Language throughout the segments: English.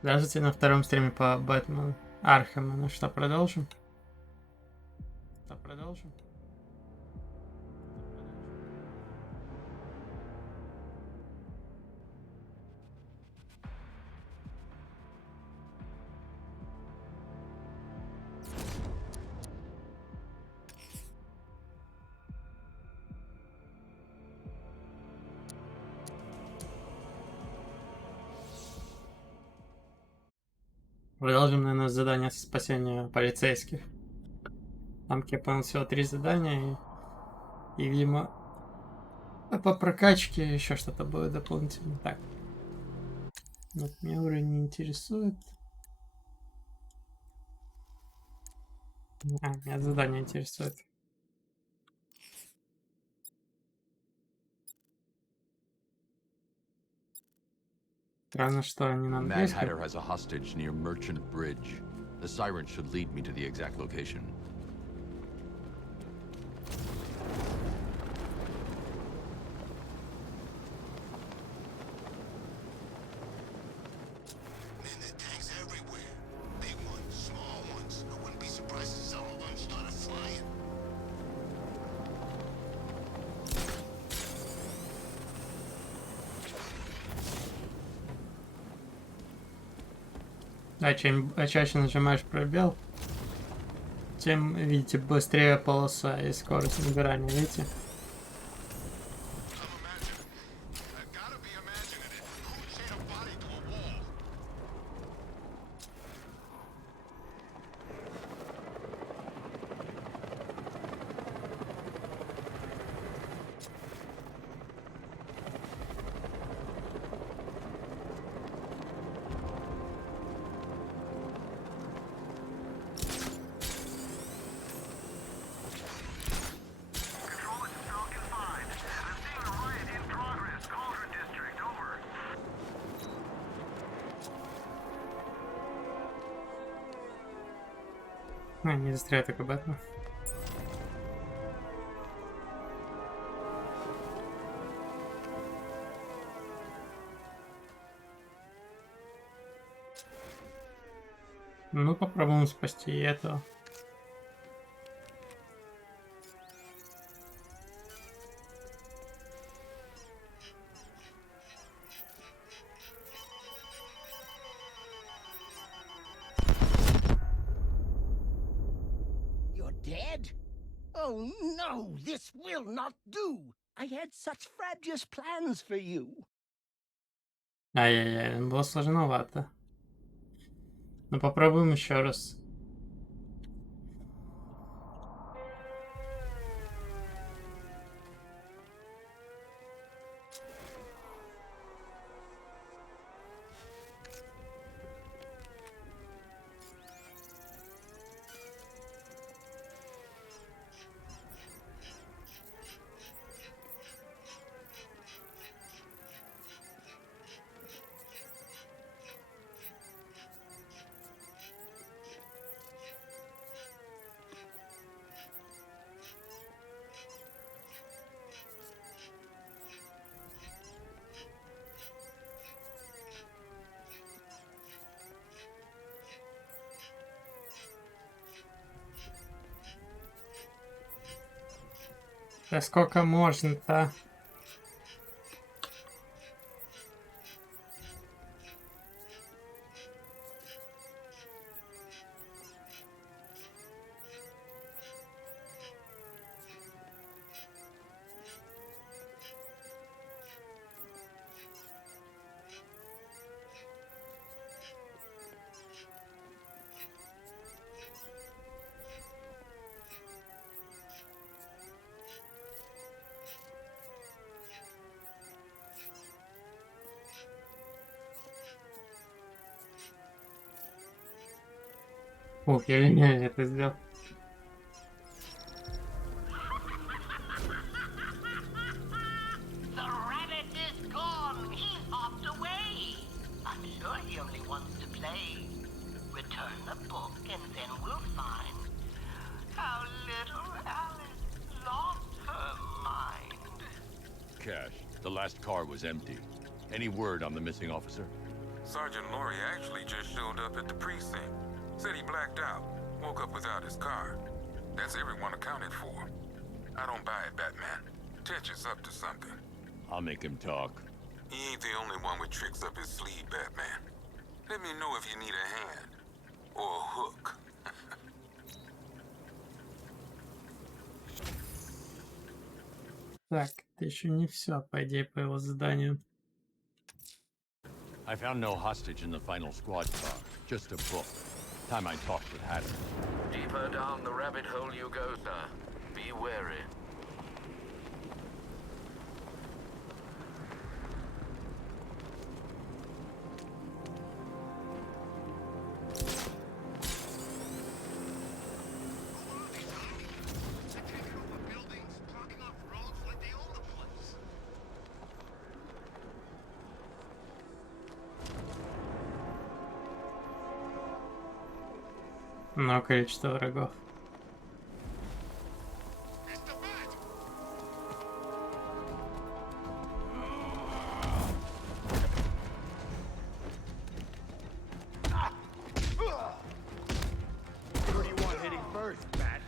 Здравствуйте, на втором стриме по Бэтмену Архама. Ну что, продолжим? Продолжим, наверное, задание спасения полицейских. Там, как я понял, всего 3 задания. И видимо, по прокачке еще что-то будет дополнительно. Так. Нет, меня уровень не интересует. Меня задание интересует. Странно, что они на Mad английском. Hatter has a hostage near Merchant Bridge. The siren should lead me to the exact location. Man, there's tanks everywhere. Big ones, small ones. I wouldn't be surprised if some of them started flying. Да, чем чаще нажимаешь пробел, тем, видите, быстрее полоса и скорость набирания, видите? Не застряй так обратно. Ну, попробуем спасти этого. You're dead? Oh no, this will not do. I had such fabulous plans for you. Ай-яй-яй, было сложновато. Ну, попробуем еще раз. Да сколько можно-то? Ух, я не это сделал. The rabbit is gone. He's hopped away. I'm sure he only wants to play. Return the book and then we'll find how little Alice lost her mind. Cash, the last car was empty. Any word on the missing officer? Sergeant Laurie actually just showed up at the precinct. Said he blacked out, woke up without his car. That's everyone accounted for. I don't buy it, Batman. Tetch is up to something. I'll make him talk. He ain't the only one with tricks up his sleeve, Batman. Let me know if you need a hand. Or a hook. Так, это еще не все, по идее, по его заданию. I found no hostage in the final squad car, just a book. Time I talked with Hatter. Deeper down the rabbit hole you go, sir. Be wary. They're taking over buildings, blocking off roads like they own the place. Но количество врагов. Mr. Bat! Where do you want hitting first, Bat?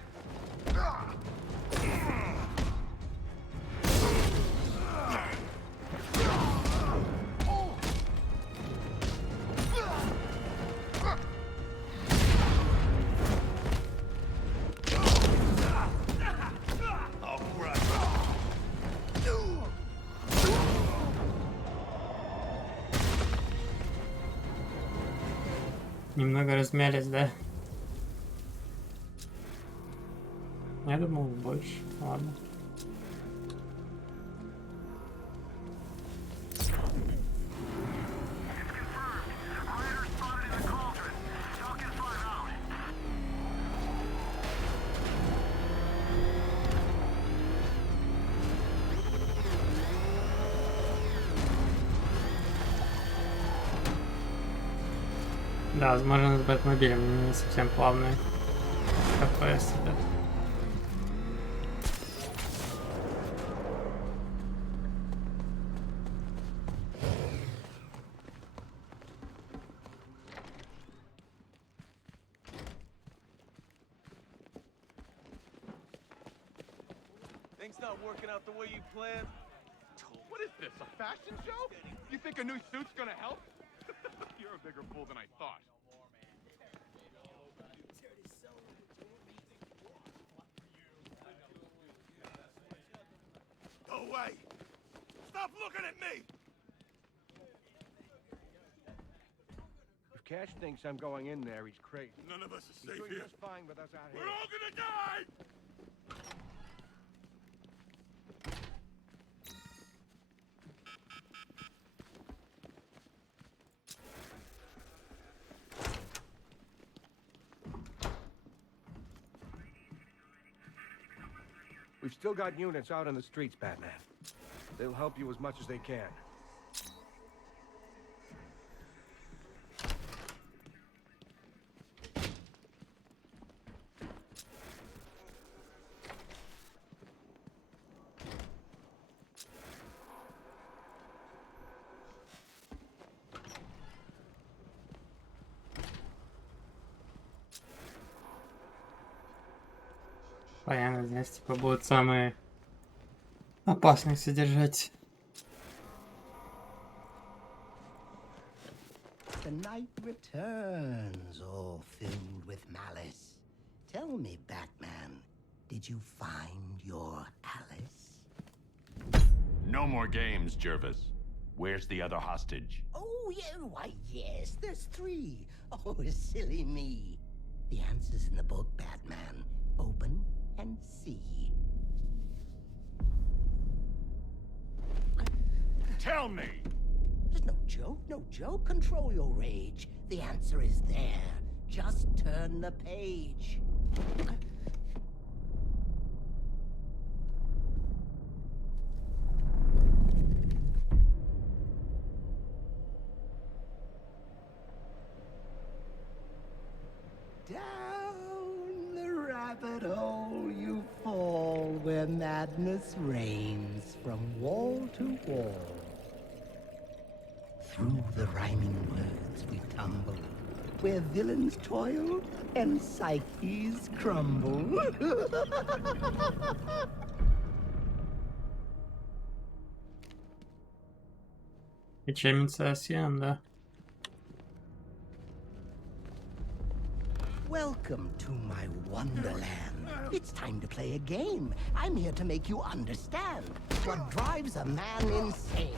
Немного размялись, да? Я думал больше. Ладно. Да, возможно, с Бэтмобилем не совсем плавные FPS, да. Things not working out the way you planned? What is this, a fashion show? You think a new suit's gonna help? You're a bigger fool than I thought. Go away! Stop looking at me! If Cash thinks I'm going in there, he's crazy. None of us is He's safe doing here. just fine with us out We're here. all gonna die! We've still got units out in the streets, Batman. They'll help you as much as they can. Понятно, здесь типа будут самые опасные содержать. The night returns, all filled with malice. Tell me, Batman, did you find your Alice? No more games, Jervis. Where's the other hostage? Oh, yeah, why, yes, there's 3. Oh, silly me. The answer's in the book, Batman. Open and see. Tell me! There's no joke, no joke. Control your rage. The answer is there. Just turn the page. Down the rabbit hole you fall, where madness reigns from wall to wall. through the rhyming words we tumble, where villains toil and psyches crumble. Печальница Асиан, да. Welcome to my wonderland. It's time to play a game. I'm here to make you understand what drives a man insane.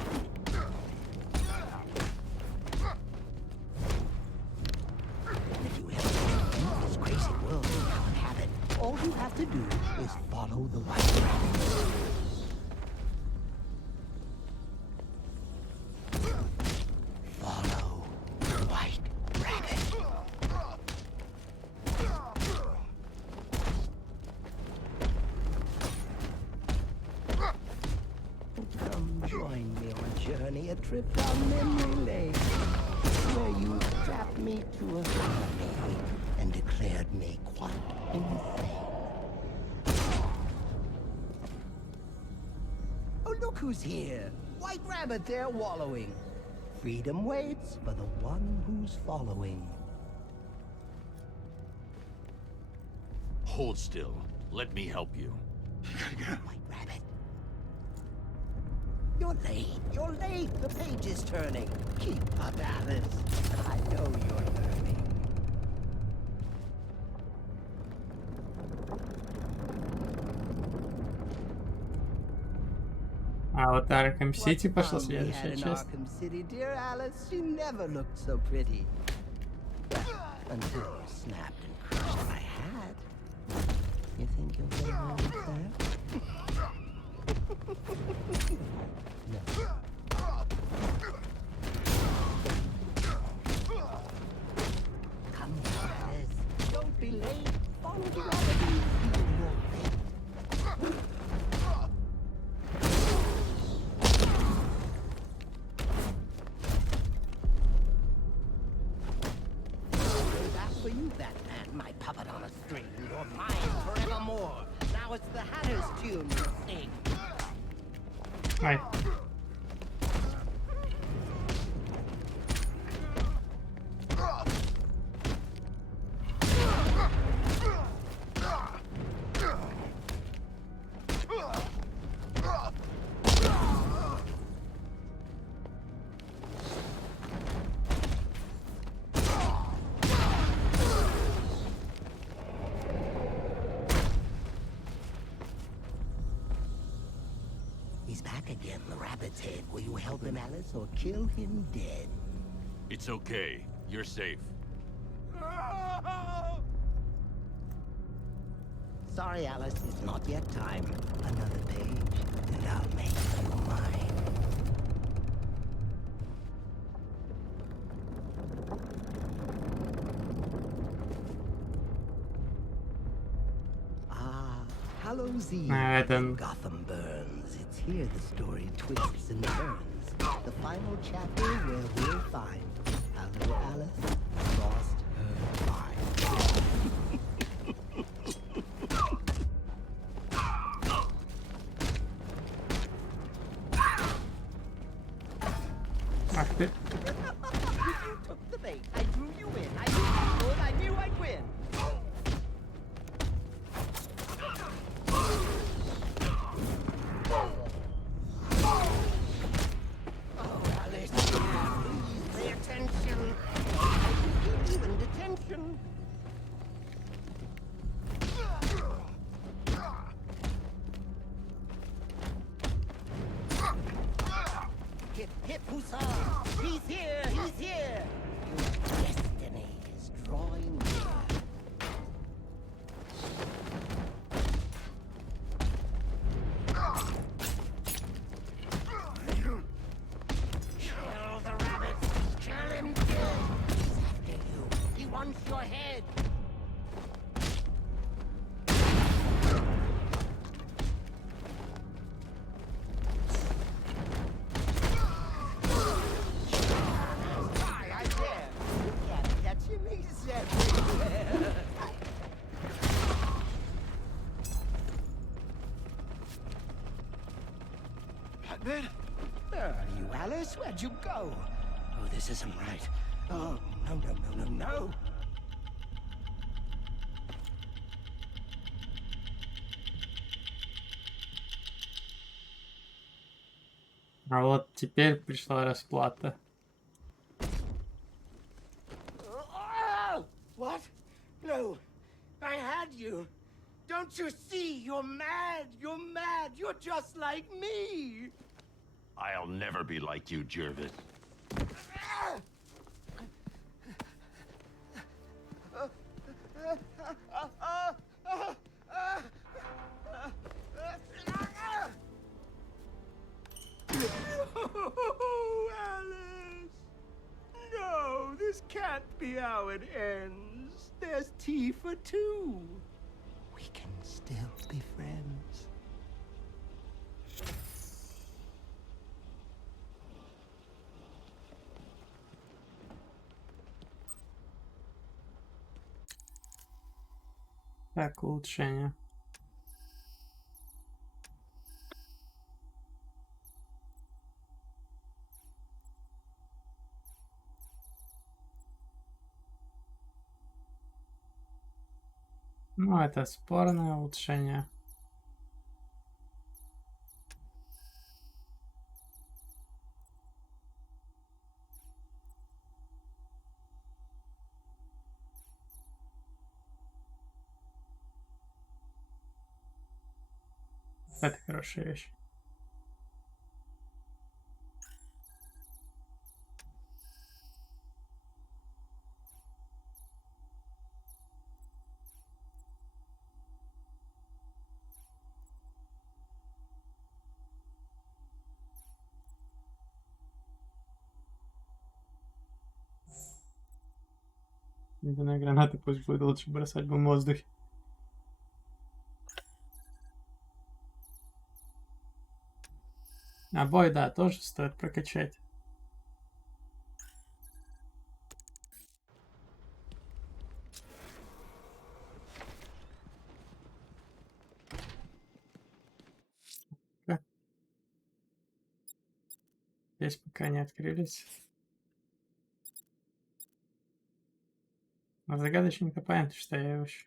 If you ever think this crazy world you now inhabit, all you have to do is follow the white rabbit. Follow the white rabbit. Come join me on a journey, a trip down memory lane, where you strapped me to a family and declared me quite insane. Oh, look who's here! White Rabbit there wallowing. Freedom waits for the one who's following. Hold still. Let me help you. White Rabbit. You're late. You're late. The page is turning. Keep up, Alice. I know you're learning. А вот Arkham City What пошла fun we had следующая in часть. Arkham City, dear Alice. She never looked so pretty. Until you snapped and crushed my hat. You think you'll get away with that? No. Come on, Alice. Don't be late. Follow the rabbit and feel your fate. That's for you, Batman, my puppet on a string. You're mine forevermore. Now it's the Hatter's tune you sing. Ай. He's back again, the rabbit's head. Will you help him, Alice, or kill him dead? It's okay. You're safe. Sorry, Alice, it's not yet time. Another page, and I'll make you mine. Ah, Hallows Eve. Это... Gotham burns. It's here the story twists and turns. The final chapter where we'll find how little Alice lost her mind. Ах ты. You took the bait. I drew you in. I knew you would. I knew I'd win. Oh, Alice, please pay attention. I can keep you in detention. Hip, hip, huzzah! He's here! He's here! Your destiny is drawing near. Kill the rabbit! Kill him dead! He's after you. He wants your head. Why, I dare. You can't catch him. He's everywhere. Batman? Where are you, Alice? Where'd you go? Oh, this isn't right. Oh, no, no, no, no, no. А вот теперь пришла расплата. What? No, I had you. Don't you see? You're mad. You're mad. You're just like me. I'll never be like you, Jervis. Oh, Alice! No, this can't be how it ends. There's tea for two. We can still be friends. Так, улучшение. Ну, это спорное улучшение. Это хорошая вещь. Ледяные гранаты пусть будет лучше бросать в воздухе. А бой, да, тоже стоит прокачать. Здесь пока не открылись. Но загадочненько понятно, что я его ищу.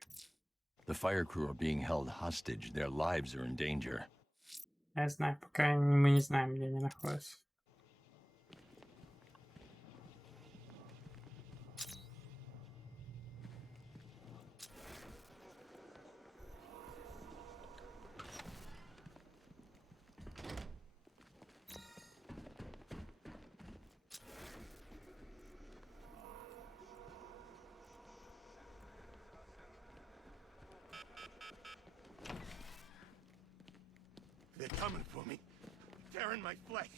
The fire crew are being held hostage. Their lives are in danger. Я знаю, пока мы не знаем, где они находятся. They're coming for me. Tearing my flesh.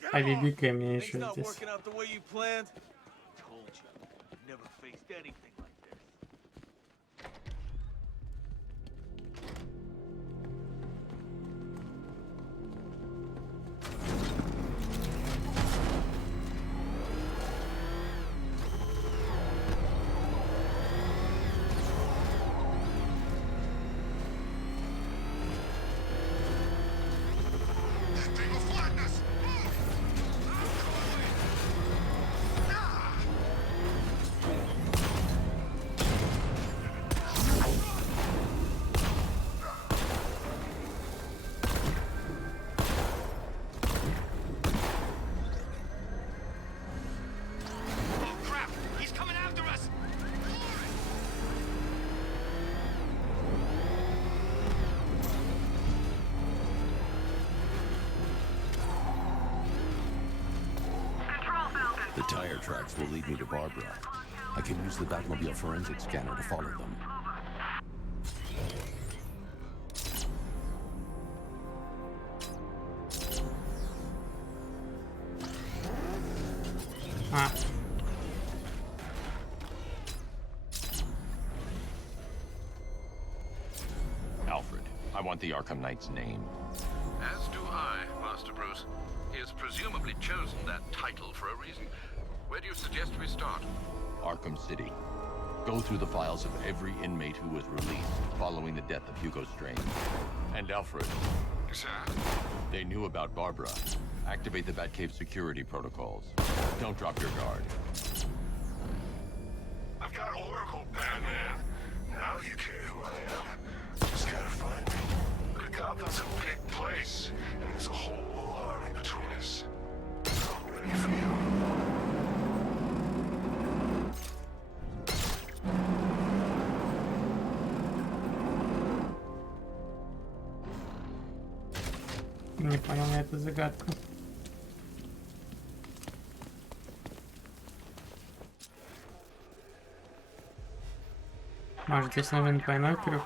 Get А 'em off. Вивика мне Things еще not здесь. working out the way you planned. Told you. Never faced anything like this. That thing will flatten us! Oh crap! He's coming after us! The tire tracks will lead me to Barbara. I can use the Batmobile forensic scanner to follow them. А, Alfred, I want the Arkham Knight's name. As do I, Master Bruce. He has presumably chosen that title for a reason. Where do you suggest we start? Arkham City. Go through the files of every inmate who was released following the death of Hugo Strange. And Alfred, Sir? They knew about Barbara. Activate the Batcave security protocols. Don't drop your guard. I've got Oracle, Batman. Now you care who I am. Just gotta find me. But Gotham's a big place, and there's a whole army between us. I'm ready for you. Не понял на эту загадку. Может, здесь нужен двойной крюк?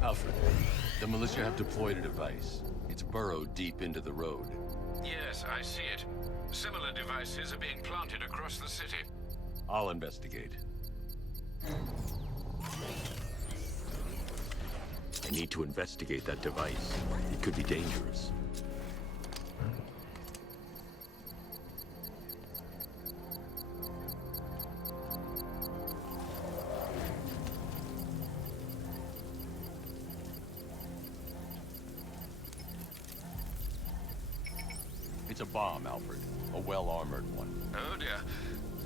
Alfred, the militia have deployed a device. It's burrowed deep into the road. Yes, I see it. Similar devices are being planted across the city. I'll investigate. I need to investigate that device. It could be dangerous. It's a bomb, Alfred. A well-armored one. Oh dear.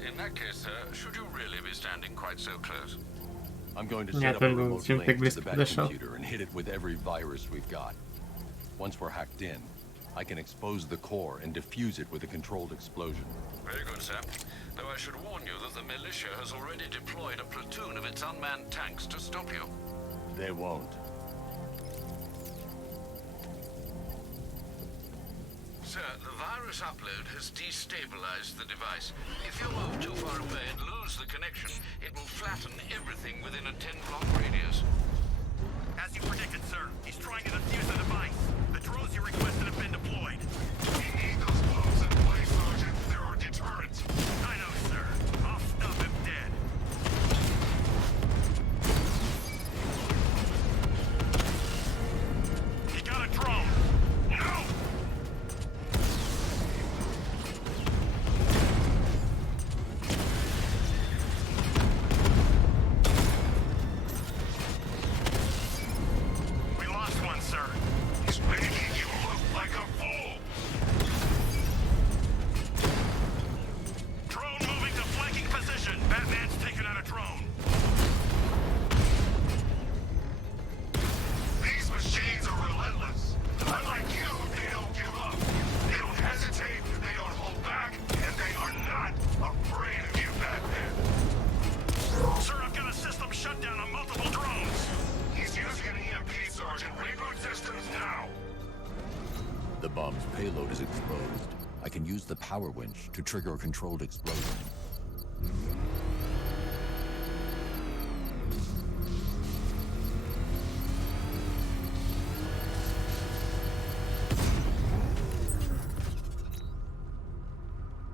In that case, sir, should you really be standing quite so close? I'm going to Я set up a только remote чем link так to близко the подошел. Batcomputer and hit it with every virus we've got. Once we're hacked in, I can expose the core and defuse it with a controlled explosion. Very good, sir. Though I should warn you that the militia has already deployed a platoon of its unmanned tanks to stop you. They won't. Sir, the virus upload has destabilized the device. If you move too far away and lose the connection, it will flatten everything within a 10-block radius. As you predicted, sir, he's trying to defuse the device. The drones you requested have been deployed. We need those bombs in place, Sergeant. They're our deterrent. I know, sir. I'll stop him dead. He got a drone. No! We lost one, sir. He's making you look like a fool. Drone moving to flanking position. Batman's taken out a drone. These machines are relentless. Unlike you, they don't give up. They don't hesitate, they don't hold back, and they are not afraid of you, Batman. Sir, I've got a system shutdown on multiple drones. He's using an EMP, Sergeant. Reboot systems now. The bomb's payload is exposed. I can use the power winch to trigger a controlled explosion.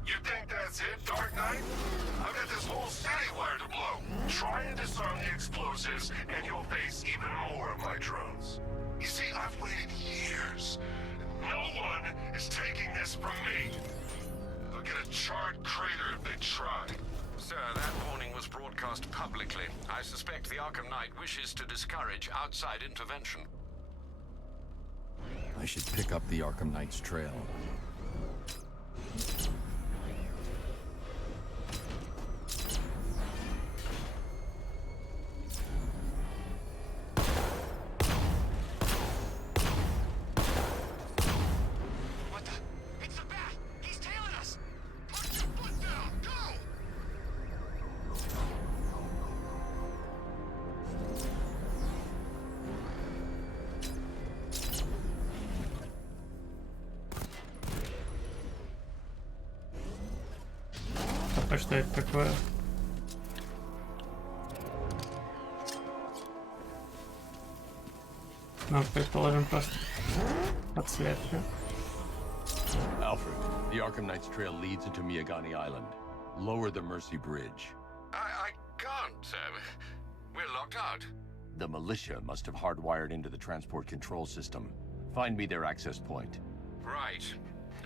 You think that's it, Dark Knight? I've got this whole city wire to blow. Try and disarm the explosives, and you'll face even more of my drones. You see, I've waited years. No one is taking this from me. They'll get a charred crater if they try. Sir, that warning was broadcast publicly. I suspect the Arkham Knight wishes to discourage outside intervention. I should pick up the Arkham Knight's trail. What the? It's the bat! He's tailing us! Put your foot down! Go! А что это такое? Ну, предположим, просто подсветка. Alfred, the Arkham Knight's trail leads into Miyagani Island. Lower the Mercy Bridge. I can't, sir. We're locked out. The militia must have hardwired into the transport control system. Find me their access point. Right.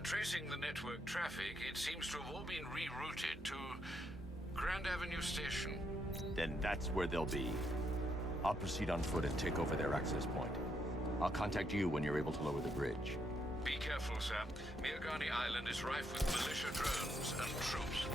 Tracing the network traffic, it seems to have all been rerouted to Grand Avenue Station. Then that's where they'll be. I'll proceed on foot and take over their access point. I'll contact you when you're able to lower the bridge. Be careful, sir. Miagani Island is rife with militia drones and troops.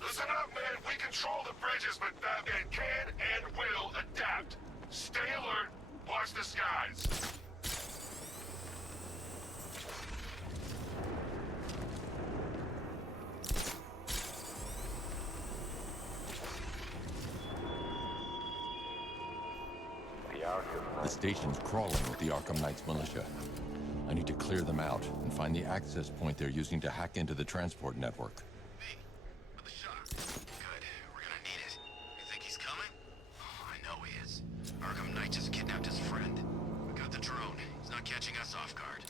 Listen up, man. We control the bridges, but Batman can and will adapt. Stay alert. Watch the skies. The station's crawling with the Arkham Knight's militia. I need to clear them out and find the access point they're using to hack into the transport network. Me. With a shot. Good. We're gonna need it. You think he's coming? Oh, I know he is. Arkham Knight just kidnapped his friend. We got the drone. He's not catching us off guard.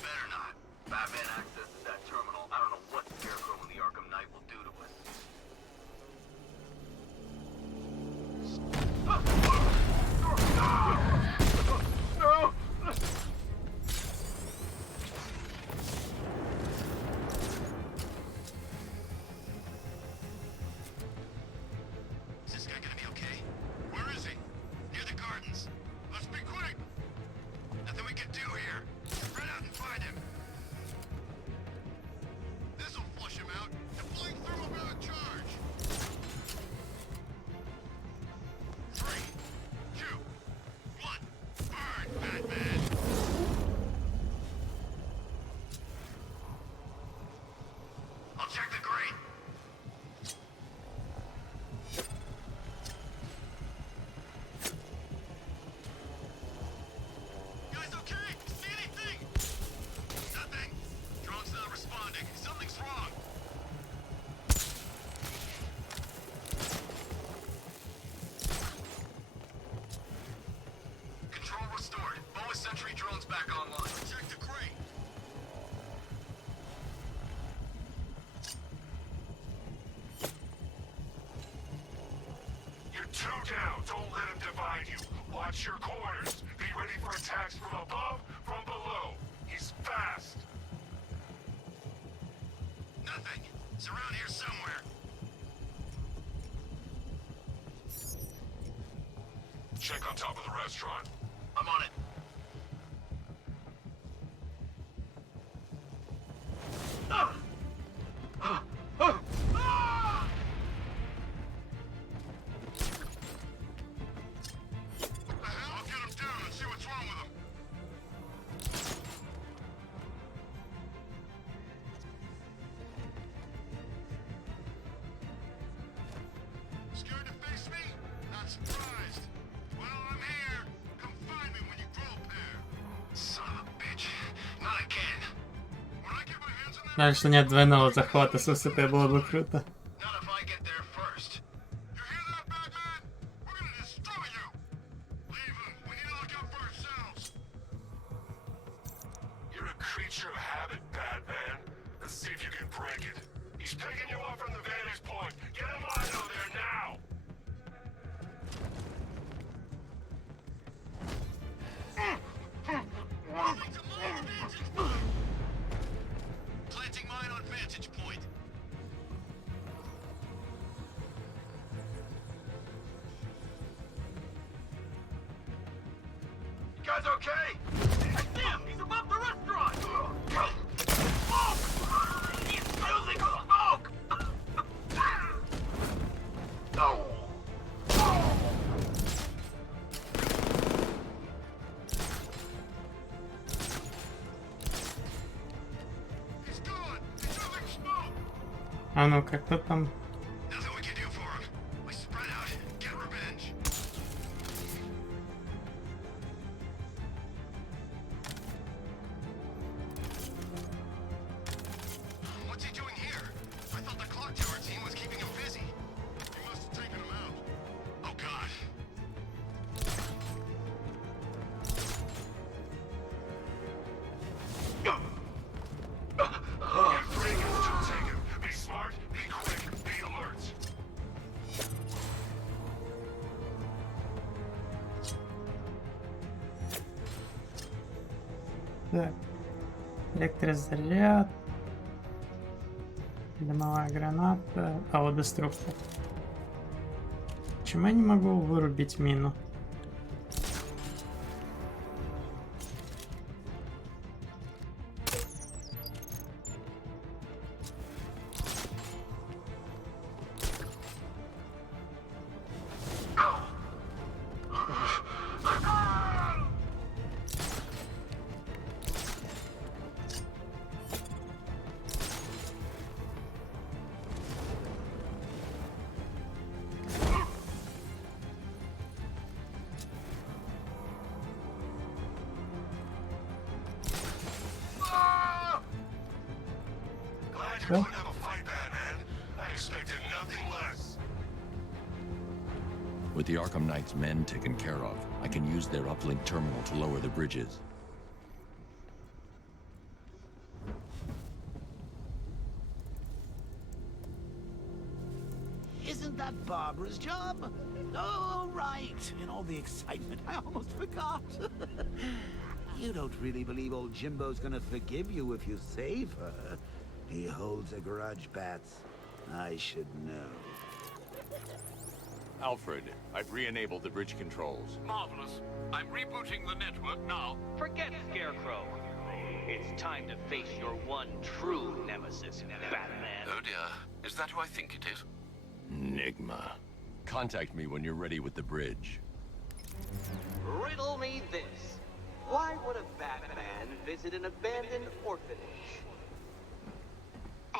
Better not. Batman accesses that terminal. I don't know what the Scarecrow and the Arkham Knight will do to us. No! Is this guy gonna be okay? Where is he? Near the gardens. Let's be quick! Nothing we can do here. Run out and find him. This'll flush him out. Deploying thermobaric charge. 3, 2, 1. Burn, Batman! I'll check the grate. Guys, okay? See anything? Nothing. Drone's not responding. Something's wrong. Control restored. Boa Sentry drone's back online. Check the crate. You're 2 down. Don't let him divide you. Watch your corners. Be ready for attacks from above, from below. He's fast. Nothing. It's around here somewhere. Check on top of the restaurant. I'm on it. What the hell? I'll get him down and see what's wrong with him. Scared to face me? Not surprised. Well, I'm here. Come find me when you grow a pair. Son of a bitch. Not again. When I get my hands on that... Жаль, что нет двойного захвата с высоты, было бы круто. Not if I get there first. You hear that, Batman? We're gonna destroy you. Leave him. We need to look out for ourselves. You're a creature of habit, Batman. Let's see if you can break it. He's picking you up from the vantage point. Get him out of there now. Planting mine on vantage point. You guys okay? I see him! He's above the restaurant! Smoke! He's using smoke! No! He's gone! He's using smoke! А ну-ка, кто там? Nothing we can do for him. We spread out, get revenge. What's he doing here? I thought the clock tower team was keeping him busy. He must have taken him out. Oh God. Так. Электрозаряд. Дымовая граната. Аудоструктор. Почему я не могу вырубить мину? Glad you're putting up a fight, Batman. I expected nothing less. With the Arkham Knight's men taken care of, I can use their uplink terminal to lower the bridges. Isn't that Barbara's job? Oh, right. In all the excitement, I almost forgot. You don't really believe old Jimbo's gonna forgive you if you save her. He holds a grudge, Bats. I should know. Alfred, I've re-enabled the bridge controls. Marvelous. I'm rebooting the network now. Forget Scarecrow. It's time to face your one true nemesis, Batman. Oh dear. Is that who I think it is? Enigma. Contact me when you're ready with the bridge. Riddle me this. Why would a Batman visit an abandoned orphanage?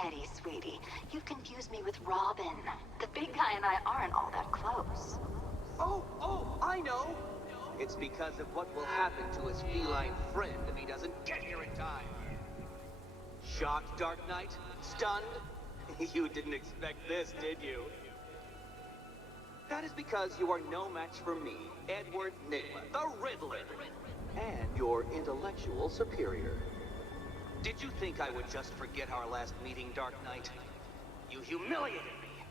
Eddie, sweetie, you've confused me with Robin. The big guy and I aren't all that close. Oh, I know. It's because of what will happen to his feline friend if he doesn't get here in time. Shocked, Dark Knight? Stunned? You didn't expect this, did you? That is because you are no match for me, Edward Nygma, the Riddler, and your intellectual superior. Did you think I would just forget our last meeting, Dark Knight? You humiliated me.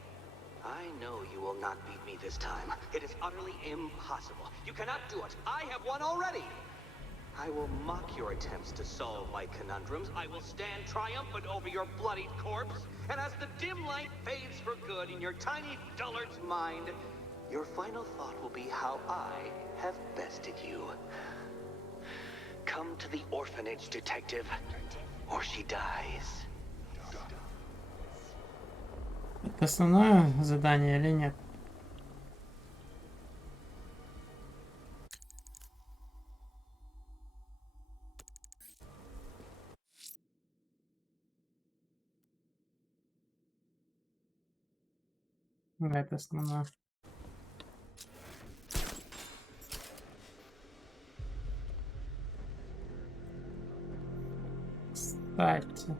I know you will not beat me this time. It is utterly impossible. You cannot do it. I have won already. I will mock your attempts to solve my conundrums. I will stand triumphant over your bloodied corpse. And as the dim light fades for good in your tiny dullard's mind, your final thought will be how I have bested you. Come to the orphanage, detective, or she dies. Это основное задание или нет? Да, это основное. Кстати.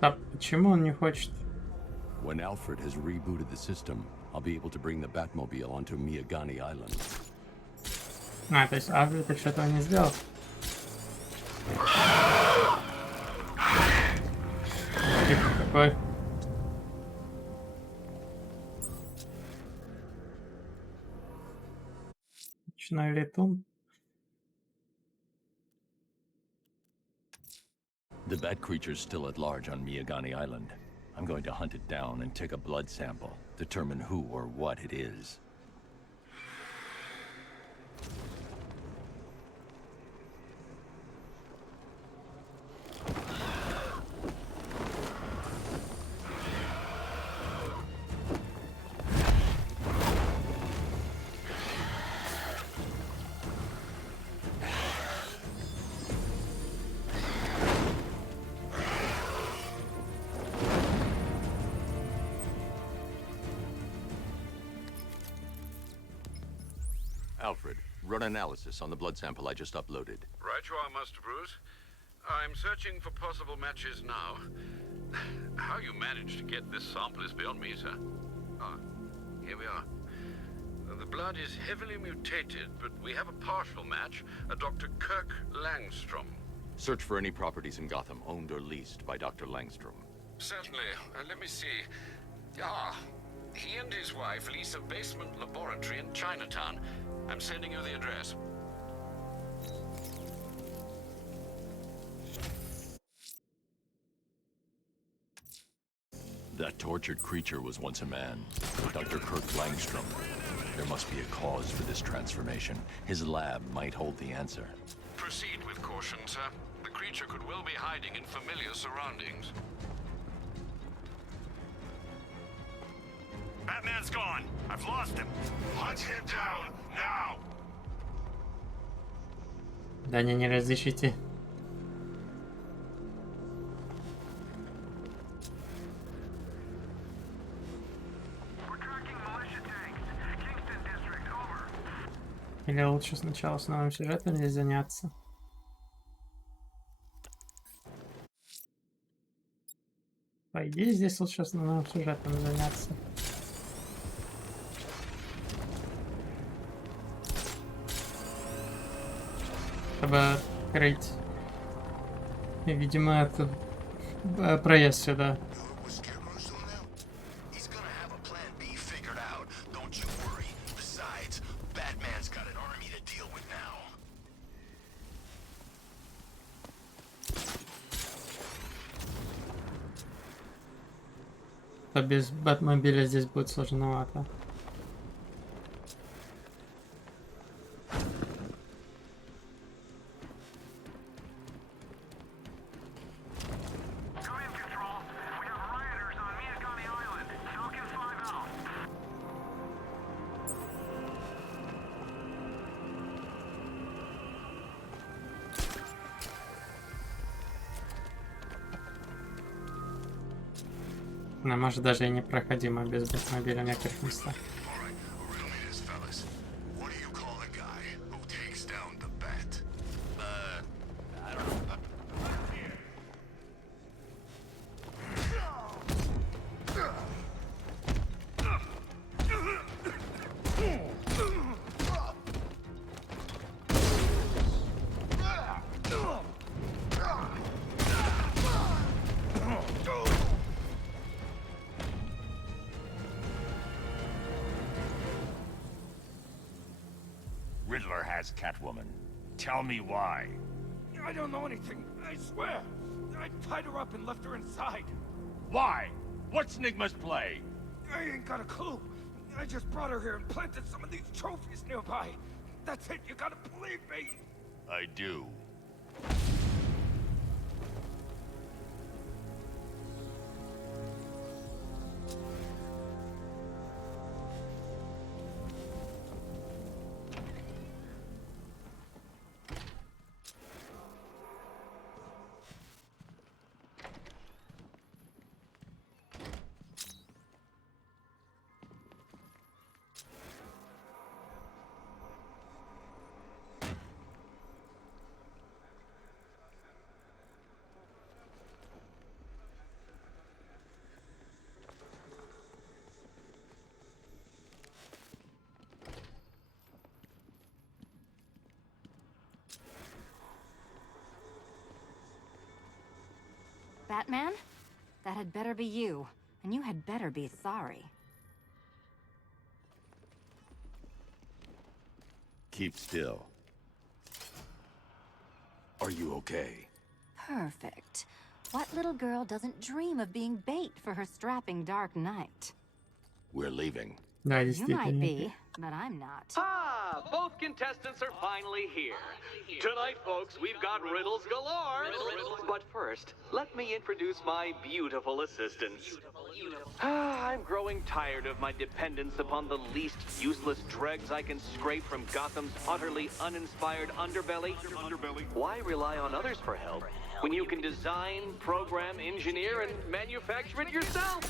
А почему он не хочет? When Alfred has rebooted the system, I'll be able to bring the Batmobile onto Miyagani Island. А, то есть Альфред еще этого не сделал? Типа какой? Ночной летун. The Bat creature's still at large on Miyagani Island. I'm going to hunt it down and take a blood sample, determine who or what it is. Alfred, run analysis on the blood sample I just uploaded. Right you are, Master Bruce. I'm searching for possible matches now. How you managed to get this sample is beyond me, sir. Ah, here we are. The blood is heavily mutated, but we have a partial match, a Dr. Kirk Langstrom. Search for any properties in Gotham owned or leased by Dr. Langstrom. Certainly. Let me see. Ah, He and his wife lease a basement laboratory in Chinatown. I'm sending you the address. That tortured creature was once a man, Dr. Kirk Langstrom. There must be a cause for this transformation. His lab might hold the answer. Proceed with caution, sir. The creature could well be hiding in familiar surroundings. Batman's gone. I've lost him. Hunt him down, now! Да не разрешите. Или лучше сначала с новым сюжетом здесь заняться? По идее, здесь лучше с новым сюжетом заняться. Чтобы открыть, видимо, этот проезд сюда. А без Бэтмобиля здесь будет сложновато. Она может даже и непроходима без Бэтмобиля в некоторых местах. Riddler has Catwoman. Tell me why. I don't know anything, I swear. I tied her up and left her inside. Why? What's Nigma's play? I ain't got a clue. I just brought her here and planted some of these trophies nearby. That's it, you gotta believe me. I do. Batman? That had better be you, and you had better be sorry. Keep still. Are you okay? Perfect. What little girl doesn't dream of being bait for her strapping Dark Knight? We're leaving. Да, You might be, but I'm not. Ah, both contestants are finally here. Tonight, folks, we've got riddles galore. But first, let me introduce my beautiful assistants. I'm growing tired of my dependence upon the least useless dregs I can scrape from Gotham's utterly uninspired underbelly. Why rely on others for help when you can design, program, engineer, and manufacture it yourself?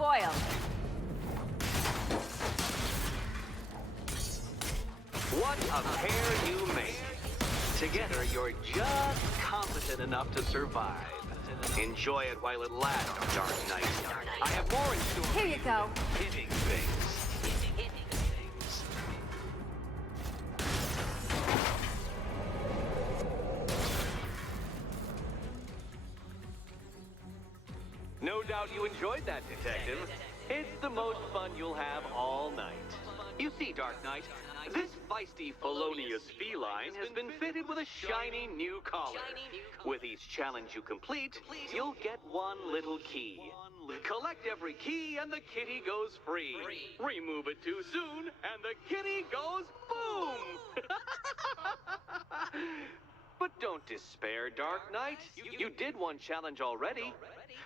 Spoiled. What a pair you make. Together, you're just competent enough to survive. Enjoy it while it lasts, Dark Knight. I have more in store. Here you go. Hitting things. No doubt you enjoyed that, Detective. It's the most fun you'll have all night. You see, Dark Knight, this feisty, felonious feline has been fitted with a shiny new collar. With each challenge you complete, you'll get one little key. Collect every key and the kitty goes free. Remove it too soon and the kitty goes boom! But don't despair, Dark Knight. You did one challenge already.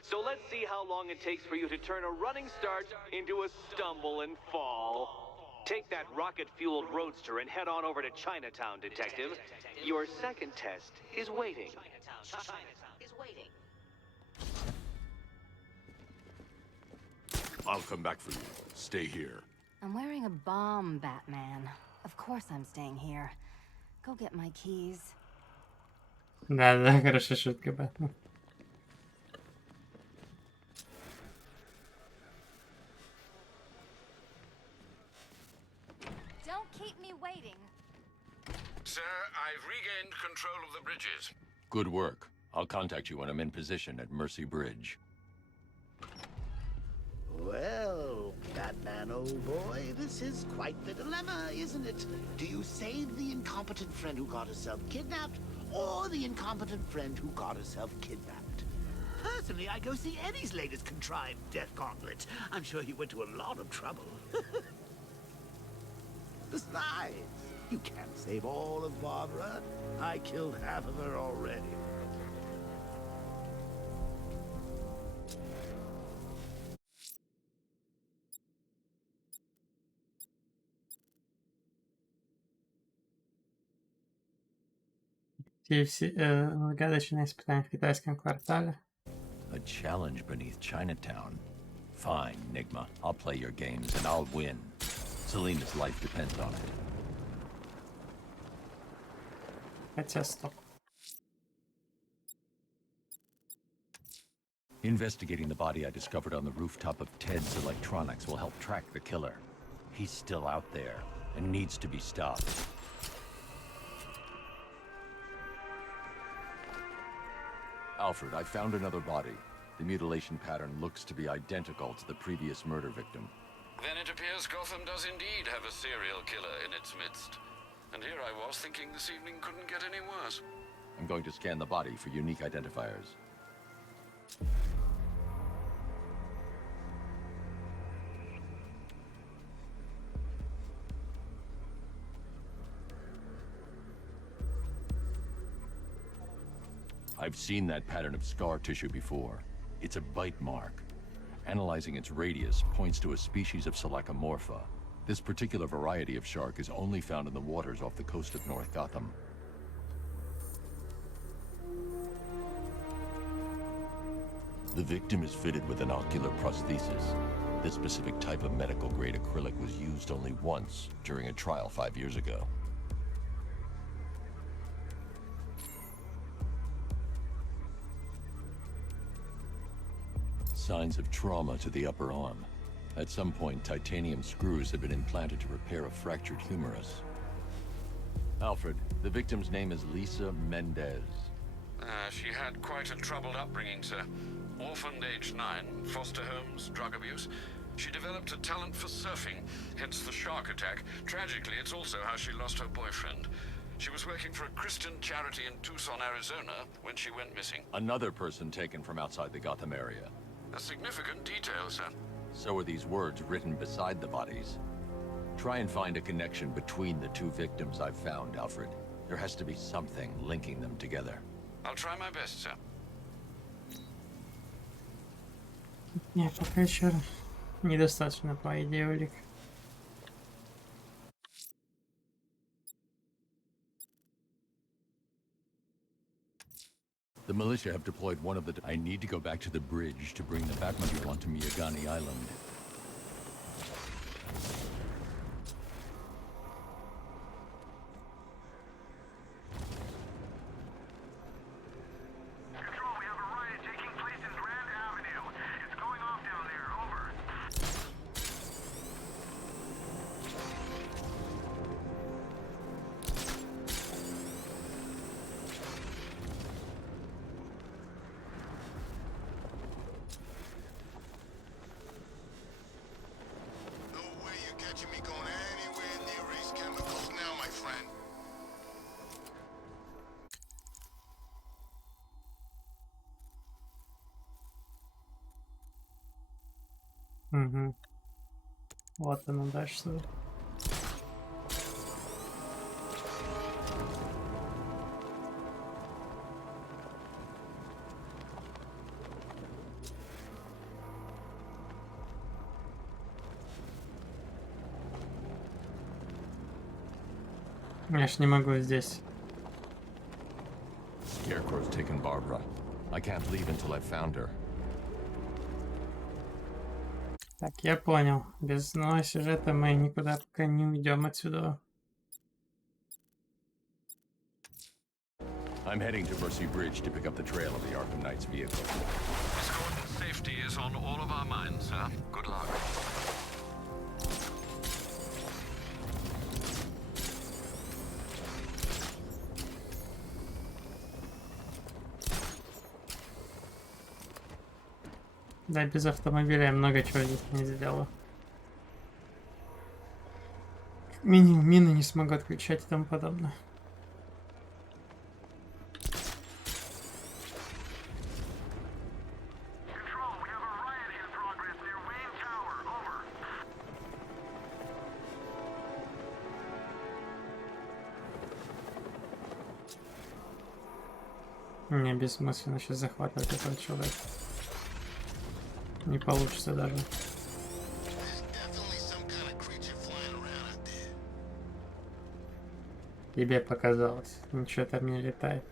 So let's see how long it takes for you to turn a running start into a stumble and fall. Take that rocket-fueled roadster and head on over to Chinatown, Detective. Your second test is waiting. I'll come back for you. Stay here. I'm wearing a bomb, Batman. Of course I'm staying here. Go get my keys. Да, хорошая шутка, Бэтмен. Don't keep me waiting. Sir, I've regained control of the bridges. Good work. I'll contact you when I'm in position at Mercy Bridge. Well, Batman, old boy, this is quite the dilemma, isn't it? Do you save the incompetent friend who got herself kidnapped, or the incompetent friend who got herself kidnapped? Personally, I'd go see Eddie's latest contrived death gauntlet. I'm sure he went to a lot of trouble. Besides, you can't save all of Barbara. I killed half of her already. Все загадочные испытания в китайском квартале. A challenge beneath Chinatown. Fine, Nigma. I'll play your games and I'll win. Selena's life depends on it. Хотя стоп. Investigating the body I discovered on the rooftop of Ted's Electronics will help track the killer. He's still out there and needs to be stopped. Alfred, I found another body. The mutilation pattern looks to be identical to the previous murder victim. Then it appears Gotham does indeed have a serial killer in its midst. And here I was thinking this evening couldn't get any worse. I'm going to scan the body for unique identifiers. I've seen that pattern of scar tissue before. It's a bite mark. Analyzing its radius points to a species of Selachomorpha. This particular variety of shark is only found in the waters off the coast of North Gotham. The victim is fitted with an ocular prosthesis. This specific type of medical-grade acrylic was used only once during a trial 5 years ago. Signs of trauma to the upper arm. At some point, titanium screws had been implanted to repair a fractured humerus. Alfred, the victim's name is Lisa Mendez. She had quite a troubled upbringing, sir. Orphaned age 9, foster homes, drug abuse. She developed a talent for surfing, hence the shark attack. Tragically, it's also how she lost her boyfriend. She was working for a Christian charity in Tucson, Arizona, when she went missing. Another person taken from outside the Gotham area. A significant detail, sir. So are these words written beside the bodies. Try and find a connection between the two victims I've found, Alfred. There has to be something linking them together. I'll try my best, sir. Не, пока еще недостаточно, по идее, улик. The militia have deployed one of the... I need to go back to the bridge to bring the Batmobile onto Miyagani Island. Control, we have a riot taking Угу. Вот оно дальше. Я ж не могу здесь. Scarecrow's taken Barbara. I can't leave until I've found her. Так, я понял. Без нового сюжета мы никуда пока не уйдем отсюда. I'm heading to Mercy Bridge to pick up the trail of the Arkham Knight's vehicle. Miss Gordon's safety is on all of our minds, sir. Good luck. Да, без автомобиля я много чего здесь не сделала. Минимум мины не смогу отключать и тому подобное. Мне бессмысленно сейчас захватывать этого человека. Не получится даже. Тебе показалось. Ничего там не летает.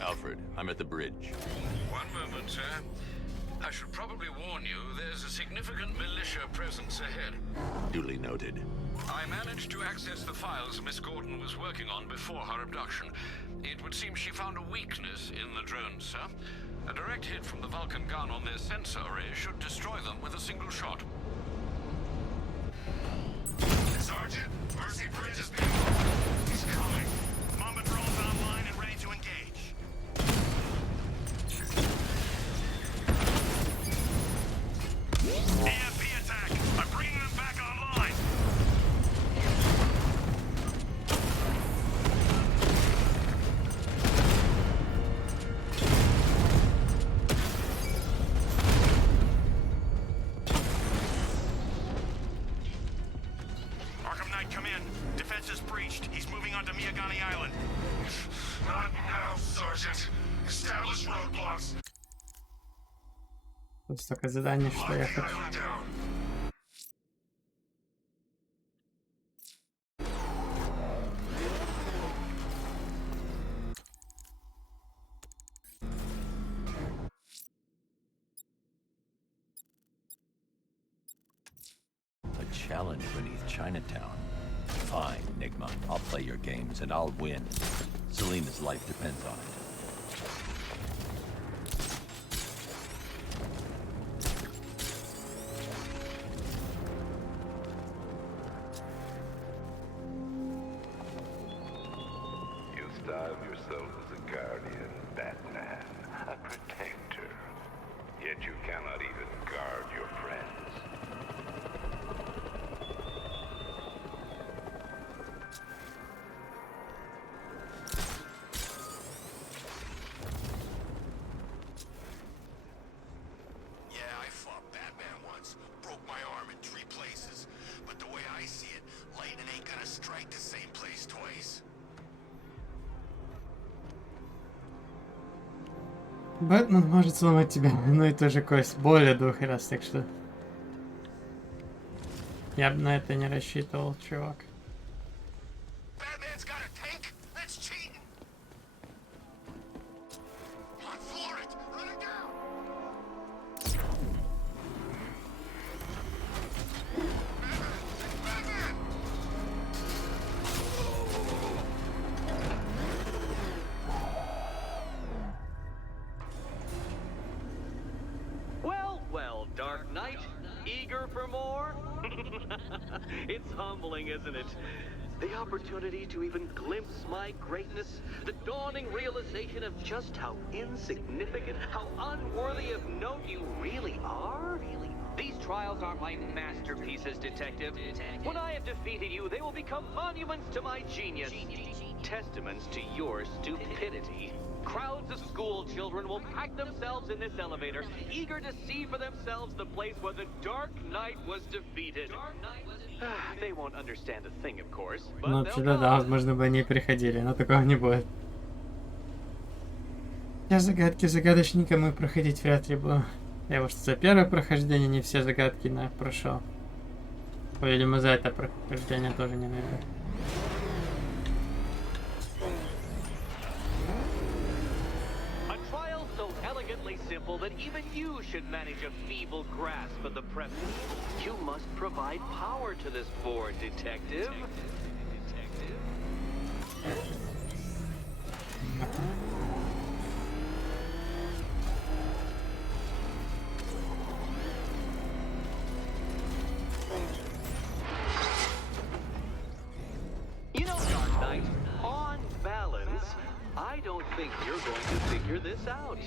Alfred, I'm at the bridge. One moment, sir. I should probably warn you, there's a significant militia presence ahead. Duly noted. I managed to access the files Miss Gordon was working on before her abduction. It would seem she found a weakness in the drones, sir. A direct hit from the Vulcan gun on their sensor array should destroy them with a single shot. Sergeant, Mercy Bridge is being bombed. He's coming. Mamba drones online and ready to engage. EMP attack! I'm bringing them back online! Arkham Knight, come in. Defense is breached. He's moving onto Miyagani Island. Not now, Sergeant. Establish roadblocks. Тут столько заданий, что я хочу. A challenge beneath Chinatown. Fine, Nigma. I'll play your games and I'll win. Selena's life depends on it. You style yourself as a guardian, Batman, a protector. Yet you cannot even guard your friends. Yeah, I fought Batman once. Broke my arm in 3 places. But the way I see it, lightning ain't gonna strike the same place twice. Бэтмен может сломать тебя одну и ту же кость более 2 раз, так что... Я бы на это не рассчитывал, чувак. Batman's got a tank? That's cheating! On, floor it! Run him down! Batman! Well, well, Dark Knight, eager for more? It's humbling, isn't it? The opportunity to even glimpse my greatness, the dawning realization of just how insignificant, how unworthy of note you really are? These trials are my masterpieces, Detective. When I have defeated you, they will become monuments to my genius. Testaments to your stupidity. Crowds of school children will pack themselves in this elevator, eager to see for themselves the place where the Dark Knight was defeated. They won't understand a thing, of course, but Ну, вообще-то, да, возможно, бы они приходили, но такого не будет. Я загадки загадочника мы проходить вряд ли буду. Я уж за первое прохождение не все загадки прошел. Видимо, за это прохождение тоже не найду. Simple that even you should manage a feeble grasp of the premise. You must provide power to this board, Detective. You know, Dark Knight, on balance, I don't think you're going to figure this out.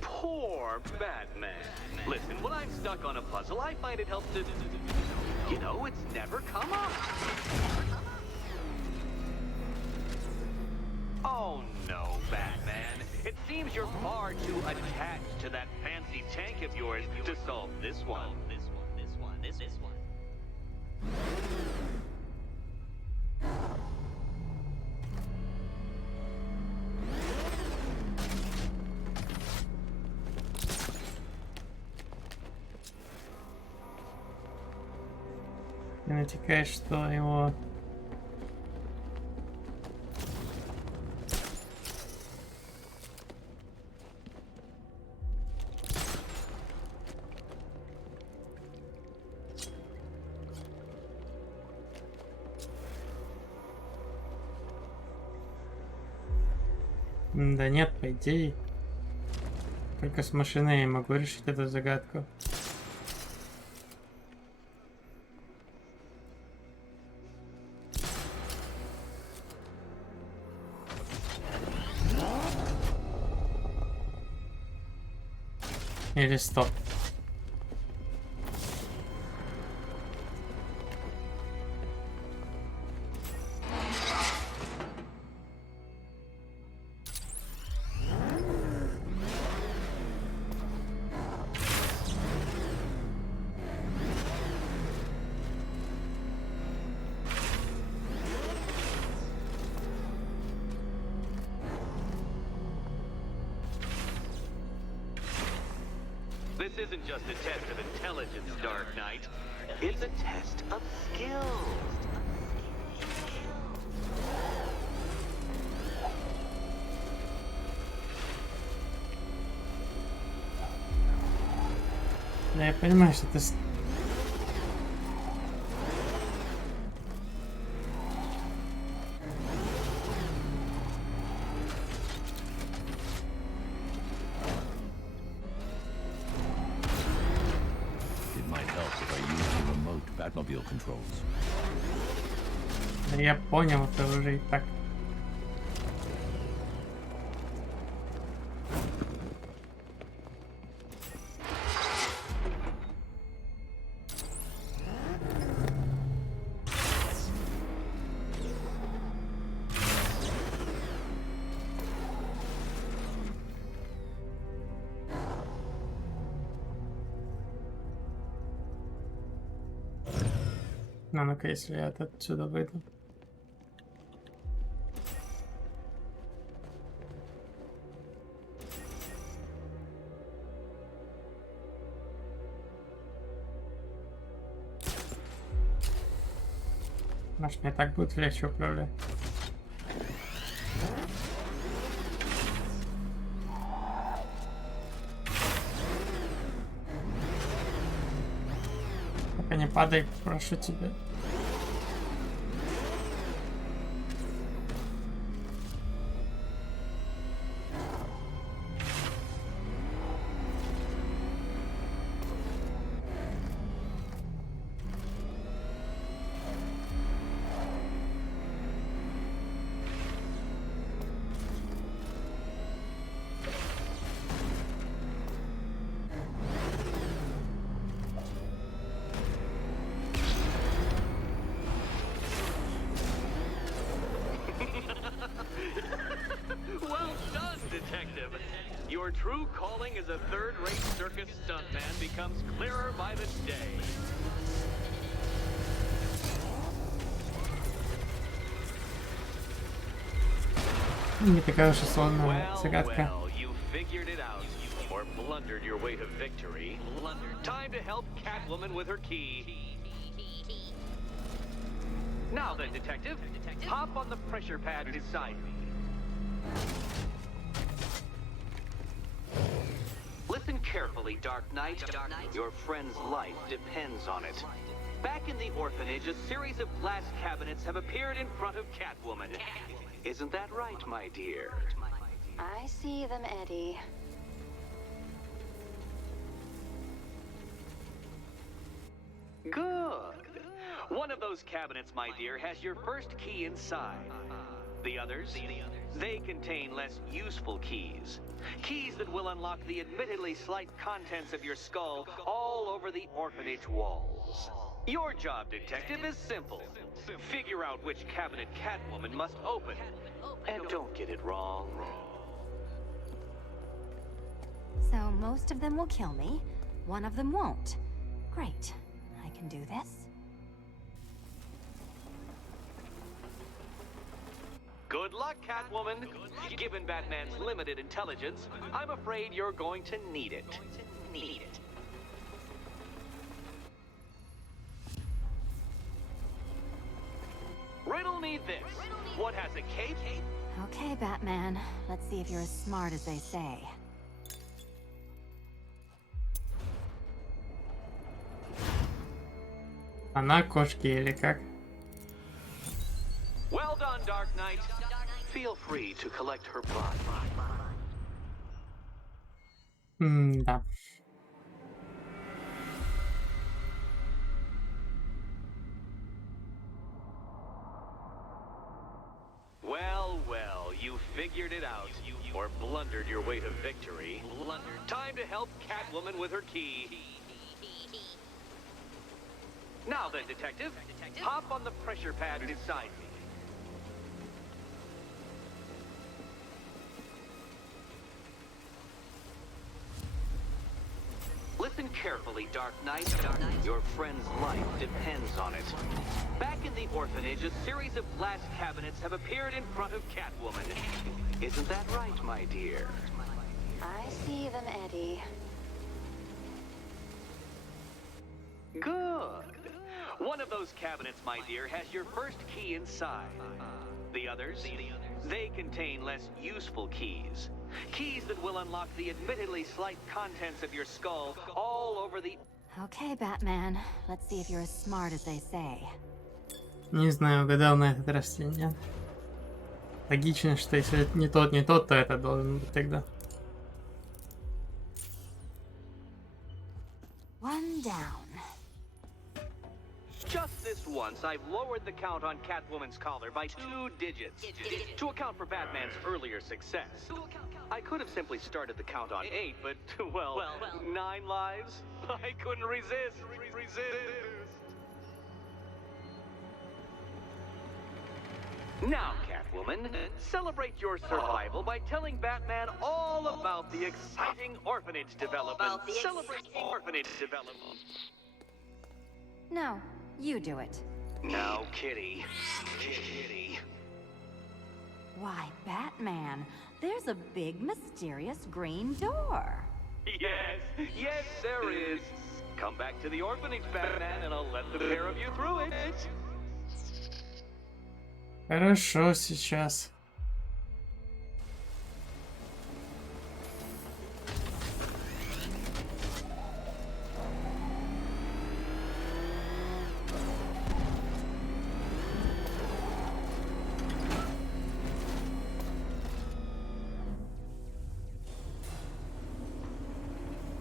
Poor Batman. Listen, when I'm stuck on a puzzle, I find it helps to... You know, it's never come up. Oh no, Batman. It seems you're far too attached to that fancy tank of yours to solve this one. This one. Ты натекаешь, что его... Да нет, по идее. Только с машиной я могу решить эту загадку. Или стоп. This isn't just a test of intelligence, Dark Knight. It's a test of skills. Да, я понимаю, что ты... Batmobile controls. Я понял, это уже и так. А ну-ка, если я отсюда выйду. Может, мне так будет легче управлять. Только не падай, прошу тебя. Well done, Detective. Your true calling as a third-rate circus stuntman becomes clearer by the day. Не такая уж и сложная Well, загадка. well, you figured it out. Or blundered your way to victory. Time to help Catwoman with her key. Now then, Detective, hop on the pressure pad beside me. Listen carefully, Dark Knight. Your friend's life depends on it. Back in the orphanage, a series of glass cabinets have appeared in front of Catwoman. Isn't that right, my dear? I see them, Eddie. Good. One of those cabinets, my dear, has your first key inside. The others, they contain less useful keys. Keys that will unlock the admittedly slight contents of your skull all over the orphanage walls. Your job, Detective, is simple. Figure out which cabinet Catwoman must open. And don't get it wrong. So most of them will kill me. One of them won't. Great. I can do this. Good luck, Catwoman. Given Batman's limited intelligence, I'm afraid you're going to need it. Riddle me this. What has a cape? Okay, Batman. Let's see if you're as smart as they say. Она кошки или как? Well done, Dark Knight. Feel free to collect her blood. Да. Well, well, you figured it out. Or blundered your way to victory. Time to help Catwoman with her key. Now then, Detective, hop on the pressure pad beside me. Listen carefully, Dark Knight. Your friend's life depends on it. Back in the orphanage, a series of glass cabinets have appeared in front of Catwoman. Isn't that right, my dear? I see them, Eddie. Good. One of those cabinets, my dear, has your first key inside. The others, they contain less useful keys. Keys that will unlock the admittedly slight contents of your skull all over the... Okay, Batman. Let's see if you're as smart as they say. Не знаю, угадал на этот раз или нет. Логично, что если не тот, то это должен быть тогда. One down. Just this once, I've lowered the count on Catwoman's collar by 2 digits to account for Batman's earlier success. I could have simply started the count on 8, but, well, 9 lives? I couldn't resist. Now, Catwoman, celebrate your survival by telling Batman all about the exciting orphanage development. Celebrate orphanage development. No, you do it. Now, Kitty. Why, Batman, there's a big, mysterious green door. Yes, there is. Come back to the orphanage, Batman, and I'll let the pair of you through it. Хорошо, сейчас.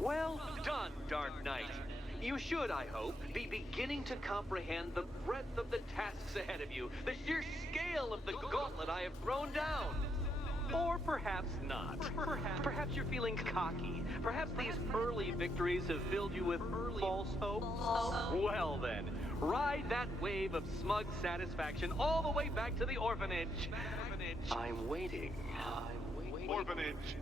Well done, Dark Knight. You should, I hope, be beginning to comprehend the breadth of the tasks ahead of you, the sheer scale of the gauntlet I have thrown down. Or perhaps not. Perhaps you're feeling cocky. Perhaps these early victories have filled you with false hope. Well then, ride that wave of smug satisfaction all the way back to the orphanage. I'm waiting. Orphanage.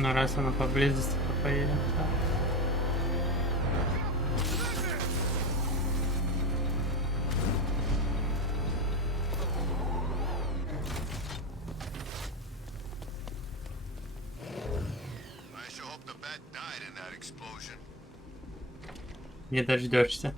Ну, раз она поблизости, то поедем. Да. I sure hope the bat died in that explosion. Не дождешься.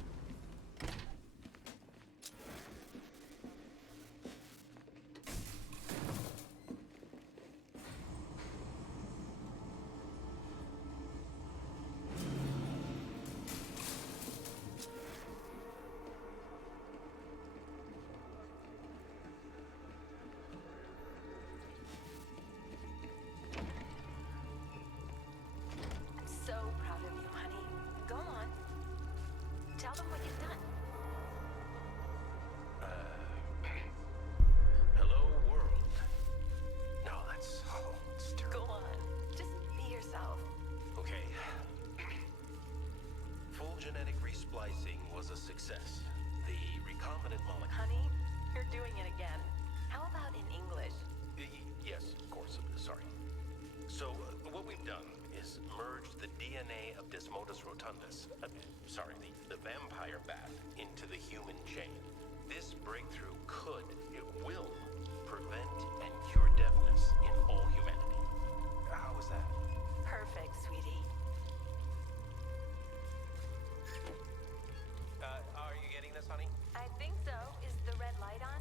So proud of you, honey. Go on. Tell them what you've done. Hello, world. No, that's... Oh, it's terrible. Go on. Just be yourself. Okay. Full genetic resplicing was a success. The recombinant molecule... Honey, you're doing it again. How about in English? Yes, of course. Sorry. So, what we've done is merged the DNA of Desmodus rotundus, the vampire bat, into the human chain. This breakthrough it will prevent and cure deafness in all humanity. How was that? Perfect, sweetie. Are you getting this, honey? I think so. Is the red light on?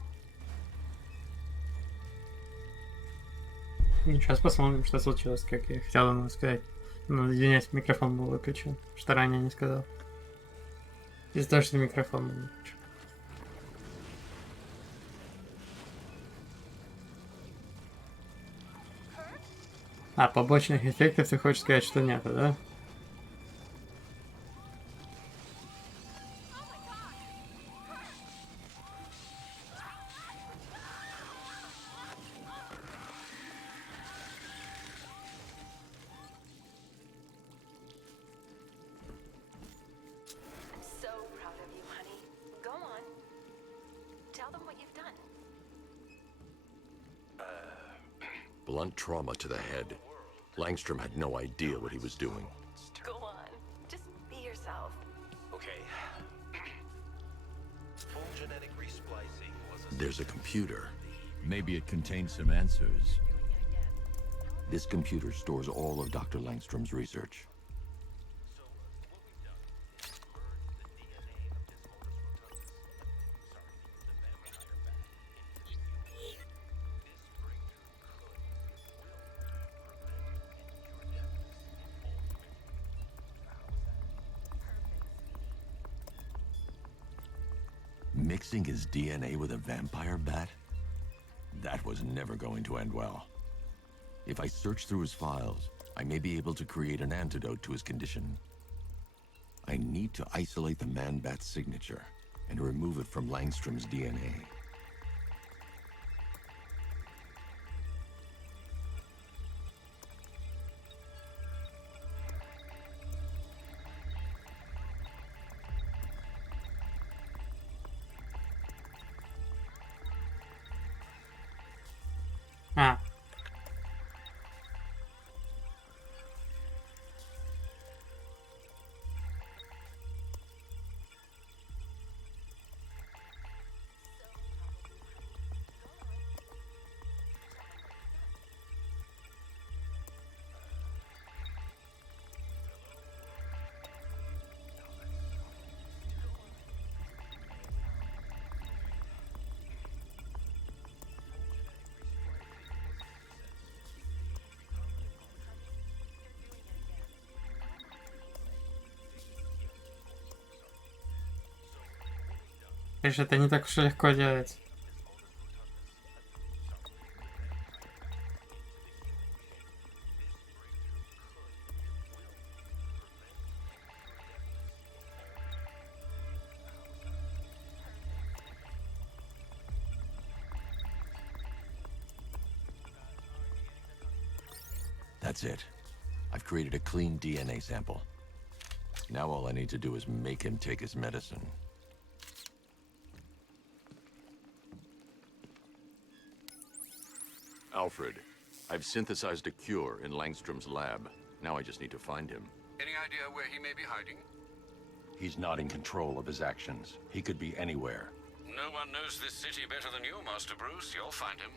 Сейчас посмотрим, что случилось, как я хотел ему сказать. Ну, извиняюсь, микрофон был выключен, что ранее не сказал. Из-за того, что микрофон был выключен. А, побочных эффектов ты хочешь сказать, что нет, да? So proud of you, honey. Go on. Tell them what you've done. Blunt trauma to the head. Langstrom had no idea what he was doing. Go on. Just be yourself. Okay. Full genetic resplicing was a There's a computer. Maybe it contains some answers. This computer stores all of Dr. Langstrom's research. Mixing his DNA with a vampire bat? That was never going to end well. If I search through his files, I may be able to create an antidote to his condition. I need to isolate the man-bat's signature and remove it from Langstrom's DNA. Конечно, это не так уж и легко делать. That's it. I've created a clean DNA sample. Now all I need to do is make him take his medicine. Alfred, I've synthesized a cure in Langstrom's lab. Now I just need to find him. Any idea where he may be hiding? He's not in control of his actions. He could be anywhere. No one knows this city better than you, Master Bruce. You'll find him.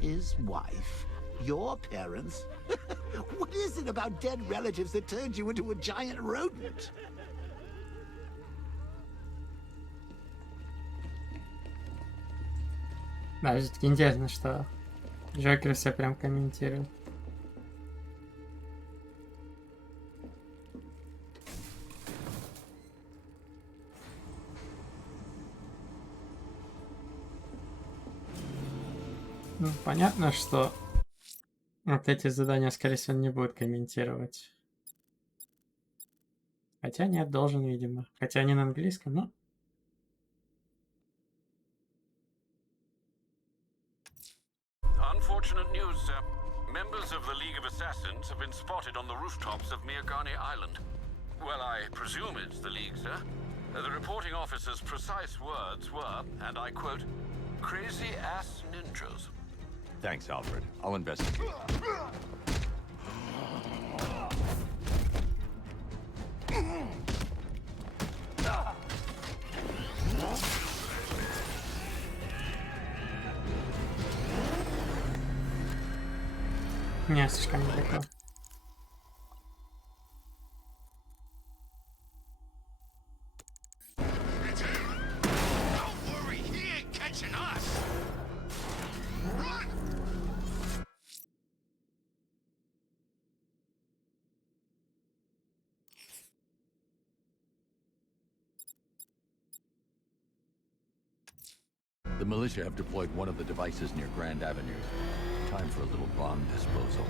His wife? Your parents? What is it about dead relatives that turned you into a giant rodent? Да, все-таки интересно, что Джокер все прям комментирует. Ну, понятно, что вот эти задания, скорее всего, не будет комментировать. Хотя нет, должен, видимо. Хотя они на английском, но... Unfortunate news, sir. Members of the League of Assassins have been spotted on the rooftops of Mirgani Island. Well, I presume it's the League, sir. The reporting officer's precise words were, and I quote, crazy-ass ninjas. Thanks, Alfred. I'll investigate. Не, слишком далеко. It's him. Don't worry, he ain't catching us. Run! The militia have deployed one of the devices near Grand Avenue. Time for a little bomb disposal.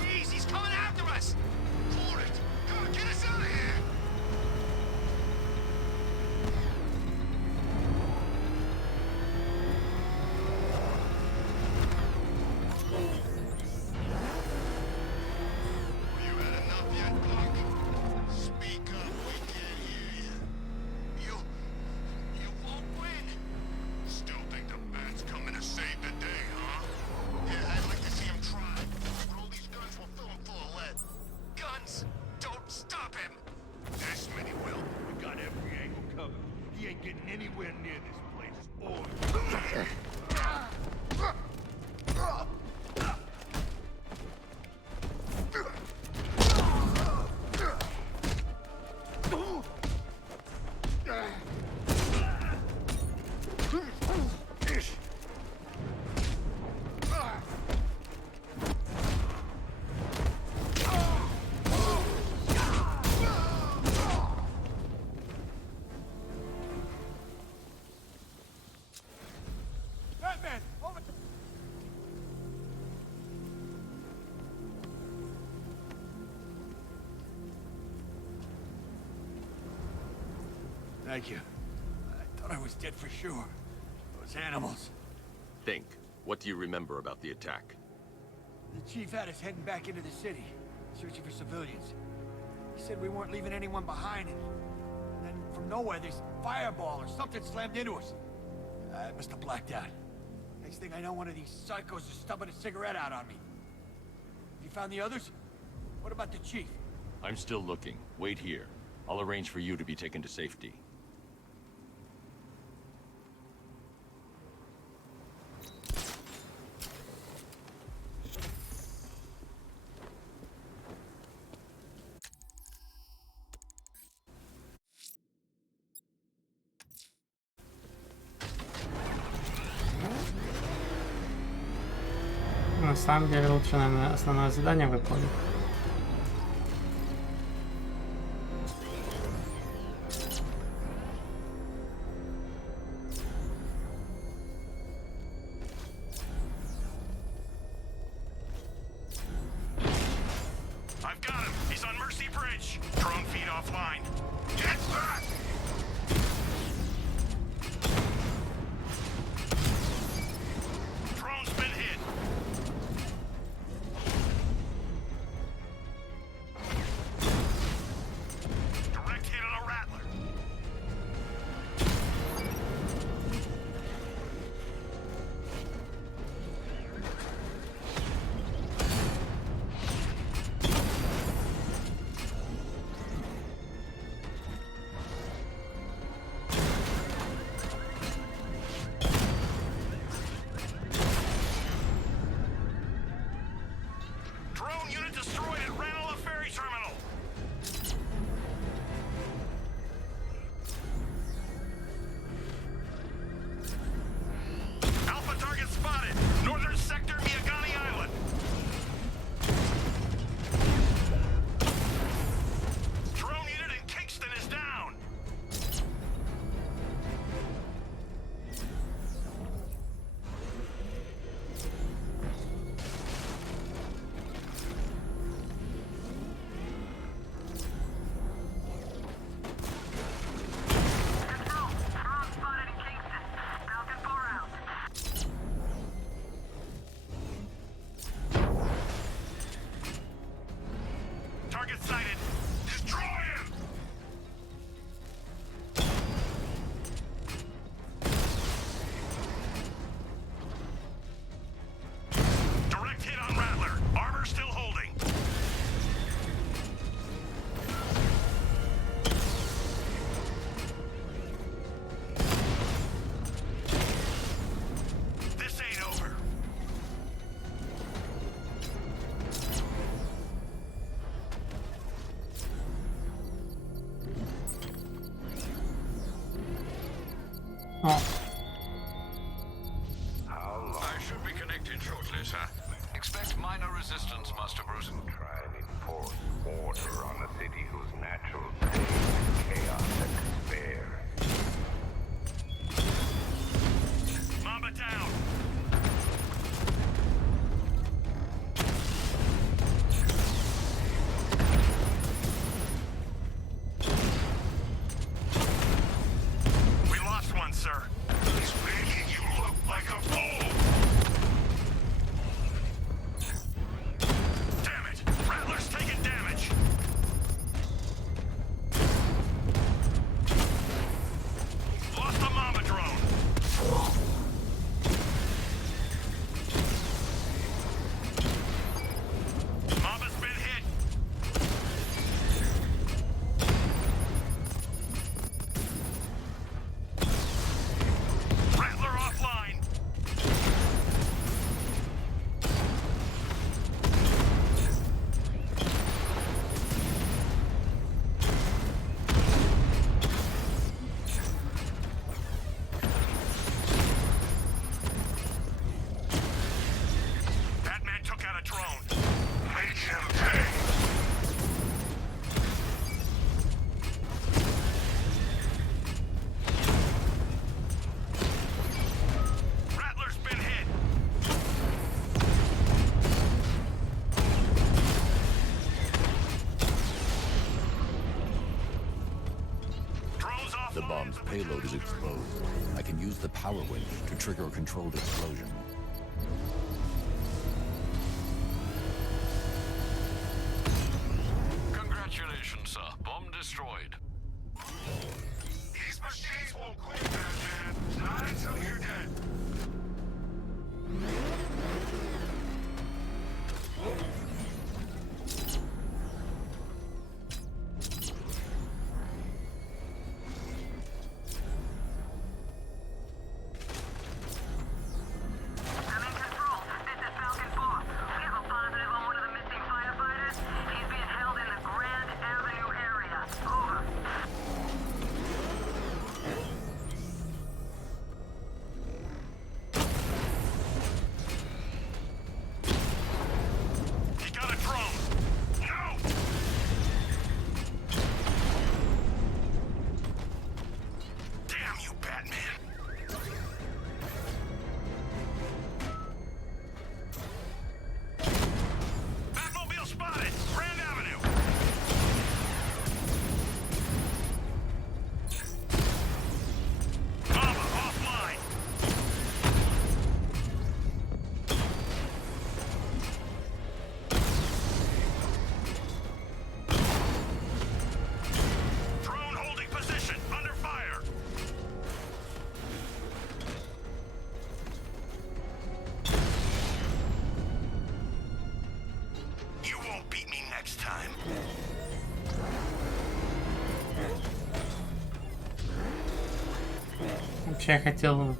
Jeez, he's coming after us! For it! Get us out of here! You had enough yet, punk? Speak up, we can't hear you. You won't win. Still think the bat's coming to save the day, huh? Yeah, I'd like to see him try. But all these guns will fill him full of lead. Guns! Don't stop him! Yes, many will. We got every angle covered. He ain't getting anywhere near this place. Or... Batman! Over! Thank you. I thought I was dead for sure. Those animals. Think. What do you remember about the attack? The chief had us heading back into the city, searching for civilians. He said we weren't leaving anyone behind, and then from nowhere, this fireball or something slammed into us. I must have blacked out. Next thing I know, one of these psychos is stubbing a cigarette out on me. Have you found the others? What about the chief? I'm still looking. Wait here. I'll arrange for you to be taken to safety. на самом деле лучше, наверное, основное задание выполнить. I've got him. He's on Mercy Bridge. Drone feed offline. Get back! Drone's been hit. Direct hit on a Rattler. Drone unit destroyed at Ranelagh Ferry Terminal. Alpha target spotted. Northern sector, Miagani Island. Drone unit in Kingston is down. Control. Drone spotted in Kingston. Falcon 4 out. Target sighted. Destroy him! Direct hit on Rattler. Armor still holding. This ain't over. О, I should be connecting shortly, sir. Expect minor resistance, Master Bruce. Try and enforce order on a city whose natural state is chaos and despair. Mamba down. We lost one, sir. He's making you look like a fool! Damn it. Rattler's taking damage. Lost the Mamba drone. Mamba's been hit. Rattler offline. Batman took out a drone. Make him pay! Rattler's been hit. Drones offline. The bomb's payload is exposed. I can use the power winch to trigger a controlled explosion. Congratulations, sir. Bomb destroyed. These machines won't quit, Batman. Not until you're dead. I'm in control. This is Falcon 4. We have a positive on one of the missing firefighters. He's being held in the Grand Avenue area. Over. Вообще я хотел...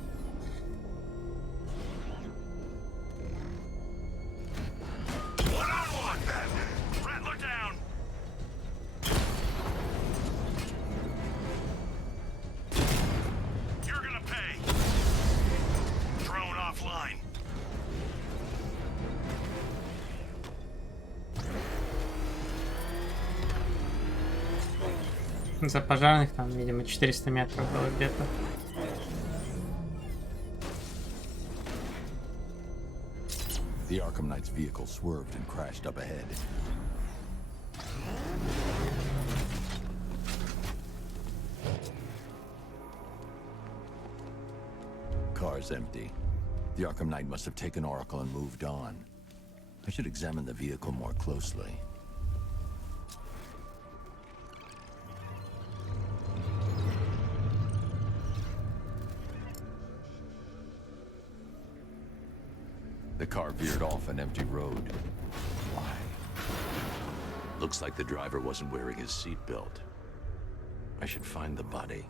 За пожарных там, видимо, 400 метров было где-то. The Arkham Knight's vehicle swerved and crashed up ahead. Car's empty. The Arkham Knight must have taken Oracle and moved on. I should examine the vehicle more closely. The car veered off an empty road. Why? Looks like the driver wasn't wearing his seatbelt. I should find the body.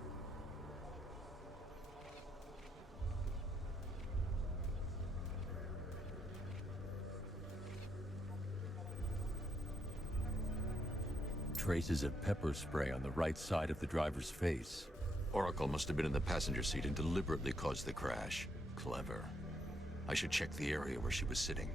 Traces of pepper spray on the right side of the driver's face. Oracle must have been in the passenger seat and deliberately caused the crash. Clever. I should check the area where she was sitting.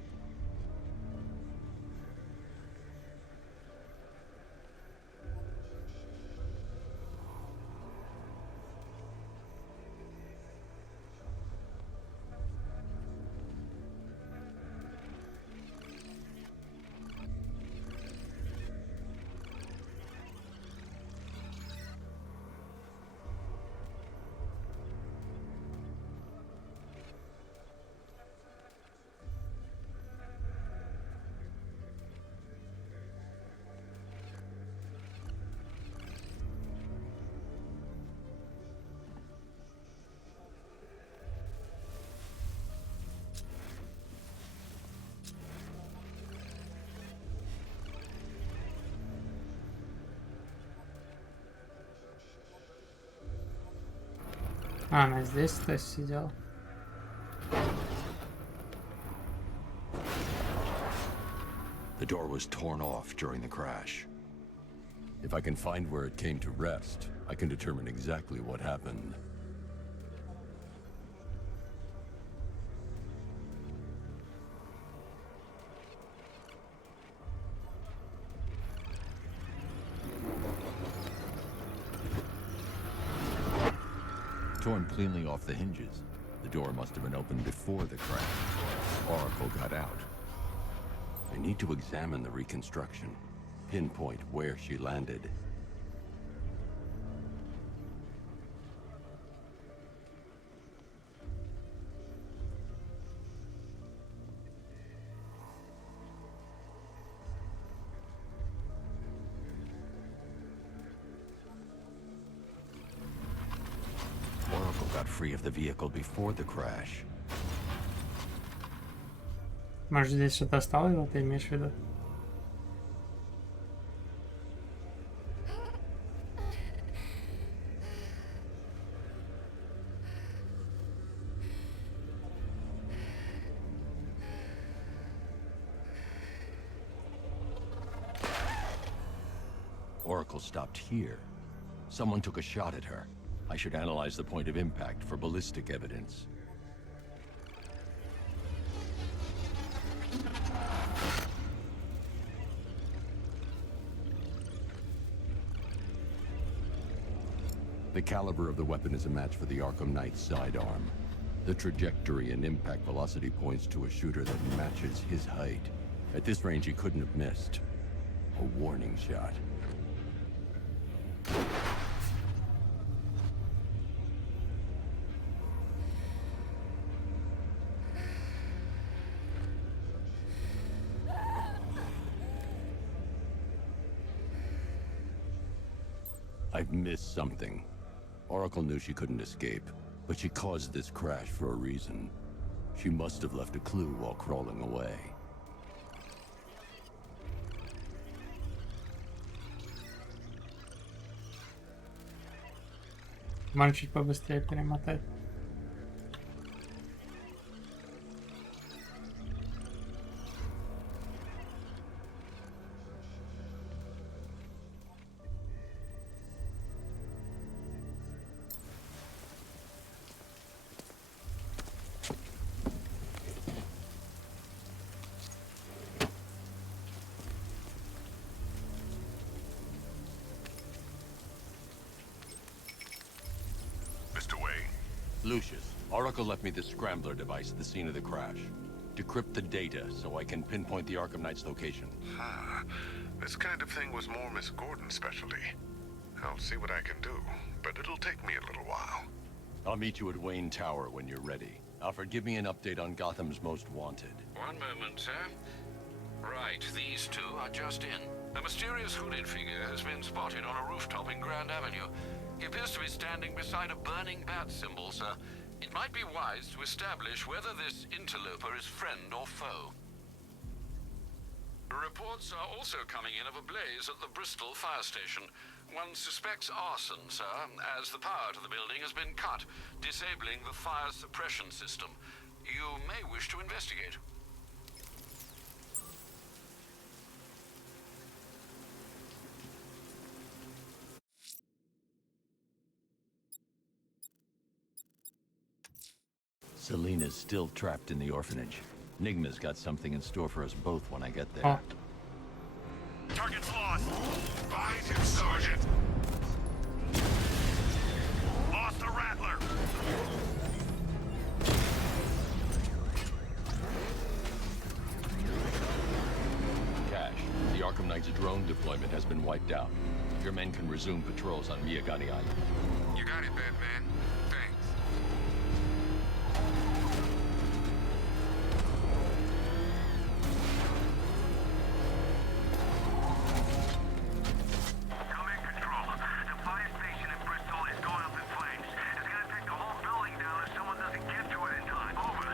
А, она здесь-то сидела. The door was torn off during the crash. If I can find where it came to rest, I can determine exactly what happened. Torn cleanly off the hinges. The door must have been opened before the crash. Oracle got out. I need to examine the reconstruction, pinpoint where she landed. Oracle got free of the vehicle before the crash. Может, здесь что-то осталось, вот ты имеешь в виду? Oracle stopped here. Someone took a shot at her. I should analyze the point of impact for ballistic evidence. The caliber of the weapon is a match for the Arkham Knight's sidearm. The trajectory and impact velocity points to a shooter that matches his height. At this range, he couldn't have missed. A warning shot. I've missed something. Oracle knew she couldn't escape, but she caused this crash for a reason. She must have left a clue while crawling away. Можно чуть побыстрее перемотать. Lucius, Oracle left me the Scrambler device at the scene of the crash. Decrypt the data so I can pinpoint the Arkham Knight's location. This kind of thing was more Miss Gordon's specialty. I'll see what I can do, but it'll take me a little while. I'll meet you at Wayne Tower when you're ready. Alfred, give me an update on Gotham's Most Wanted. One moment, sir. Right, these two are just in. A mysterious hooded figure has been spotted on a rooftop in Grand Avenue. He appears to be standing beside a burning bat symbol, sir. It might be wise to establish whether this interloper is friend or foe. Reports are also coming in of a blaze at the Bristol fire station. One suspects arson, sir, as the power to the building has been cut, disabling the fire suppression system. You may wish to investigate. Selena's still trapped in the orphanage. Nigma's got something in store for us both when I get there. Oh. Target's lost. Find him, Sergeant. Lost the Rattler. Cash, the Arkham Knight's drone deployment has been wiped out. Your men can resume patrols on Miyagani Island. You got it, Batman. Thanks. Come in, Control. The fire station in Bristol is going up in flames. It's gonna take the whole building down if someone doesn't get to it in time. Over.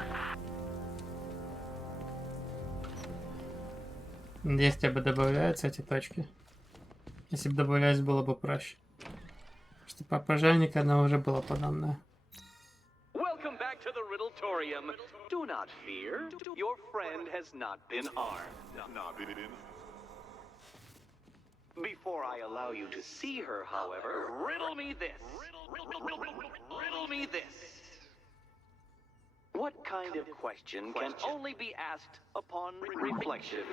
Если бы добавляются эти точки. Если бы добавлялись, было бы проще. Что по пожарнику она уже была подобная. Welcome back to the Riddletorium. Do not fear. Your friend has not been harmed. Before I allow you to see her, however, riddle me this. Riddle me this. What kind of question can only be asked upon reflection?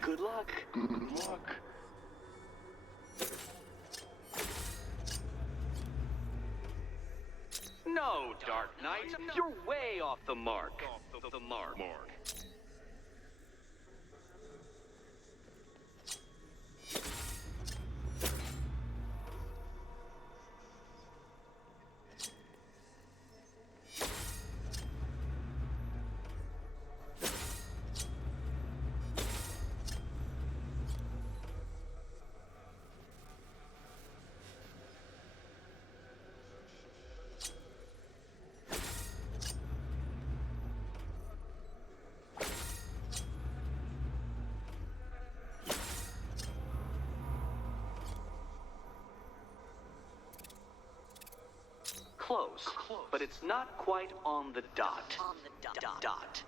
Good luck. Good luck. No, Dark Knight. You're way off the mark. The mark. Close, but it's not quite on the dot. Dot.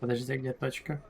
Подожди, где точка?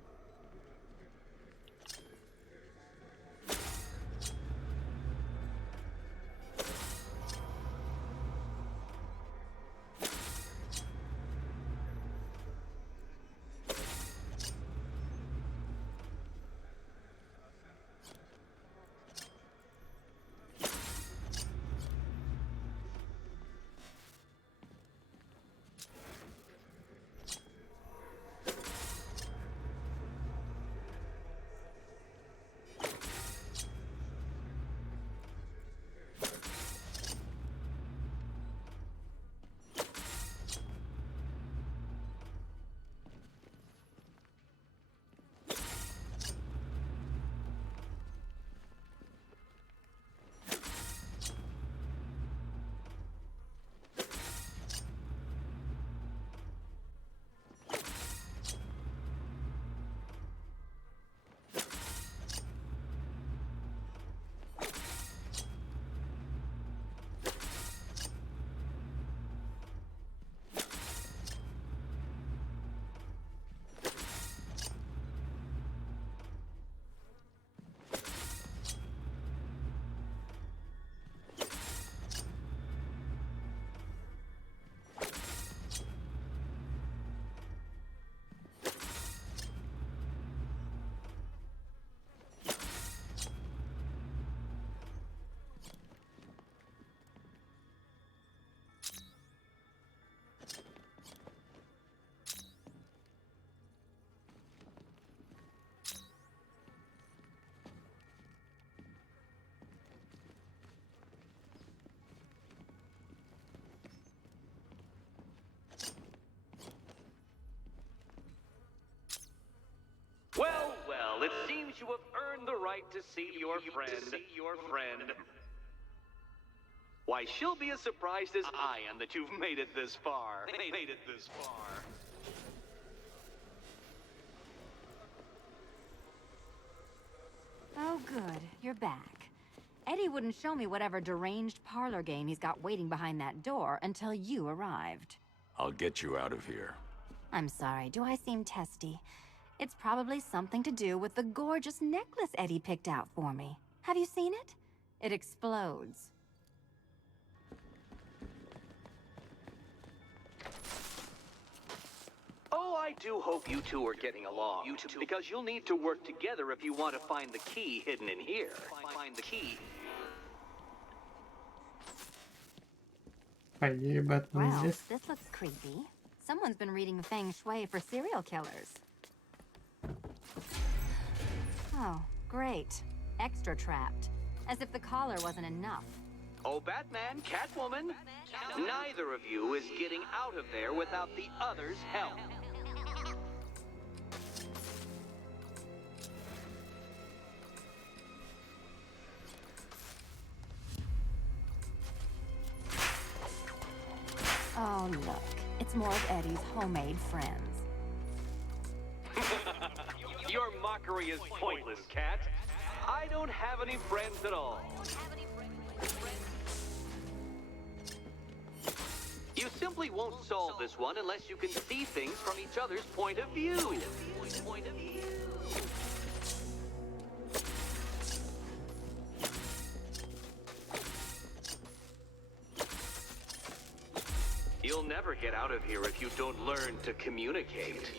you have earned the right to see your friend. Why, she'll be as surprised as I am that you've made it this far. Oh, good. You're back. Eddie wouldn't show me whatever deranged parlor game he's got waiting behind that door until you arrived. I'll get you out of here. I'm sorry, do I seem testy? It's probably something to do with the gorgeous necklace Eddie picked out for me. Have you seen it? It explodes. Oh, I do hope you two are getting along. Because you'll need to work together if you want to find the key hidden in here. Find the key. По идее, Бэтмен Wow, здесь. this looks creepy. Someone's been reading Feng Shui for serial killers. Oh, great. Extra trapped. As if the collar wasn't enough. Oh, Batman, Catwoman, neither of you is getting out of there without the other's help. Oh, look. It's more of Eddie's homemade friends. Your mockery is pointless, Cat. I don't have any friends at all. You simply won't solve this one unless you can see things from each other's point of view. You'll never get out of here if you don't learn to communicate.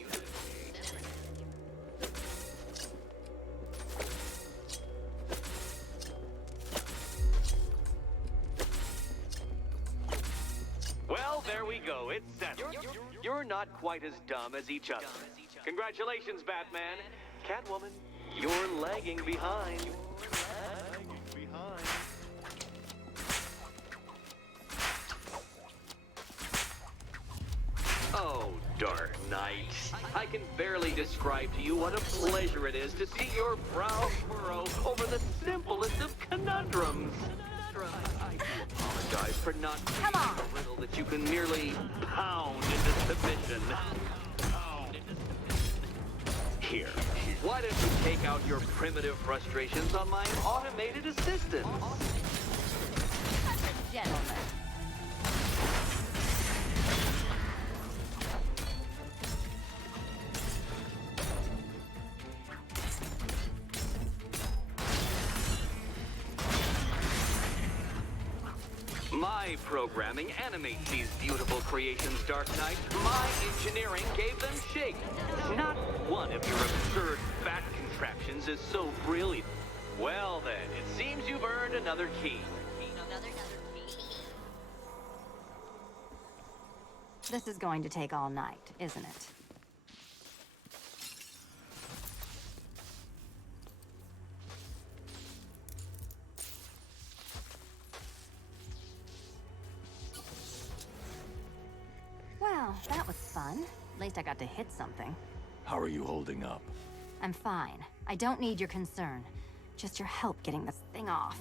Well, there we go. It's settled. You're not quite as dumb as each other. Congratulations, Batman. Catwoman, you're lagging behind. Oh, Dark Knight. I can barely describe to you what a pleasure it is to see your brow furrow over the simplest of conundrums. I apologize for not being a riddle that you can merely pound into submission. Here, why don't you take out your primitive frustrations on my automated assistant? Such a gentleman. My programming animates these beautiful creations, Dark Knight. My engineering gave them shape. Not one of your absurd bat contraptions is so brilliant. Well then, it seems you've earned another key. This is going to take all night, isn't it? Well, that was fun. At least I got to hit something. How are you holding up? I'm fine. I don't need your concern. Just your help getting this thing off.